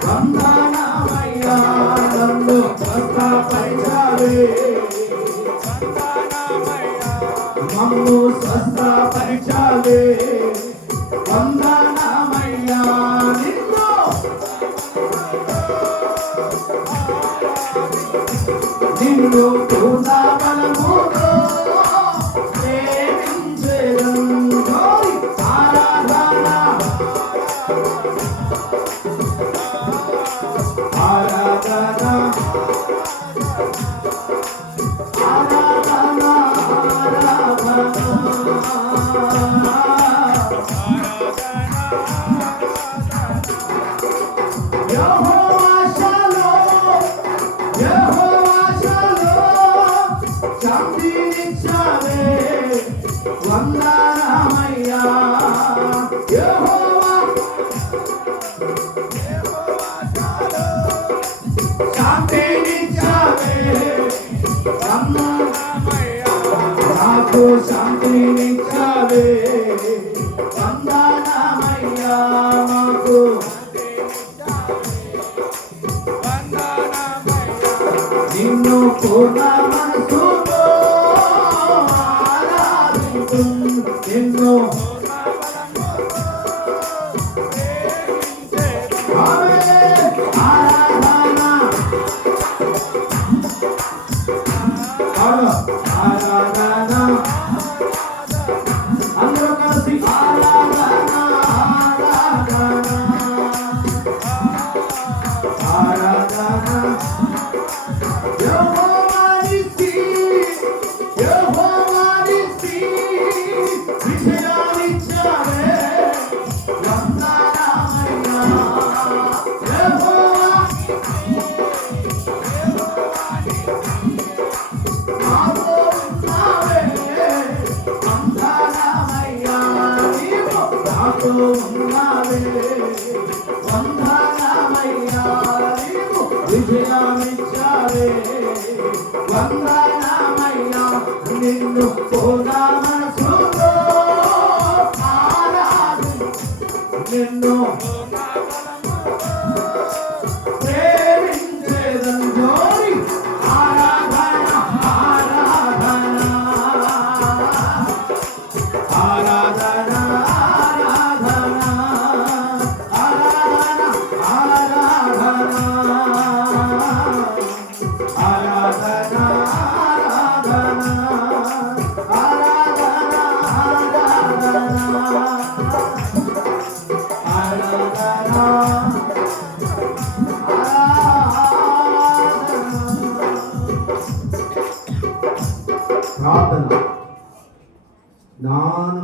వందనమయ్యా. నిన్ను స్వస్థపరిచాలే వందనమయ్యా నిన్ను పూర్ణ బలముతో ప్రేమించెదను. ఆరాధన ఆరాధన ఆరాధన యెహోవా షలోమ్ యెహోవా షలోమ్ శాంతినిచ్చావే వందనమయ్యా యెహోవా శాంతినిచ్చావే నాకు శాంతినిచ్చావే వందనమయ్యా మాకు నిన్ను పూర్ణ మనసుతో ఆరాధింతును నిన్ను ఆమేన్ ఆరాధన ఆరాధన అందరూ కలిసి ఆరాధన ఆరాధన ఆరాధన యెహోవా నిస్సి విజయాన్నిచ్చావే వందనమయ్యా యెహోవా నాతో ఉన్నావే వందనమయ్యా నీవు నాతో ఉన్నావే వందనమయ్యా నీవు విజయాన్నిచ్చావే వందనమయ్యా నిన్ను పూర్ణ మనసుతో ఆరాధింతును నిన్ను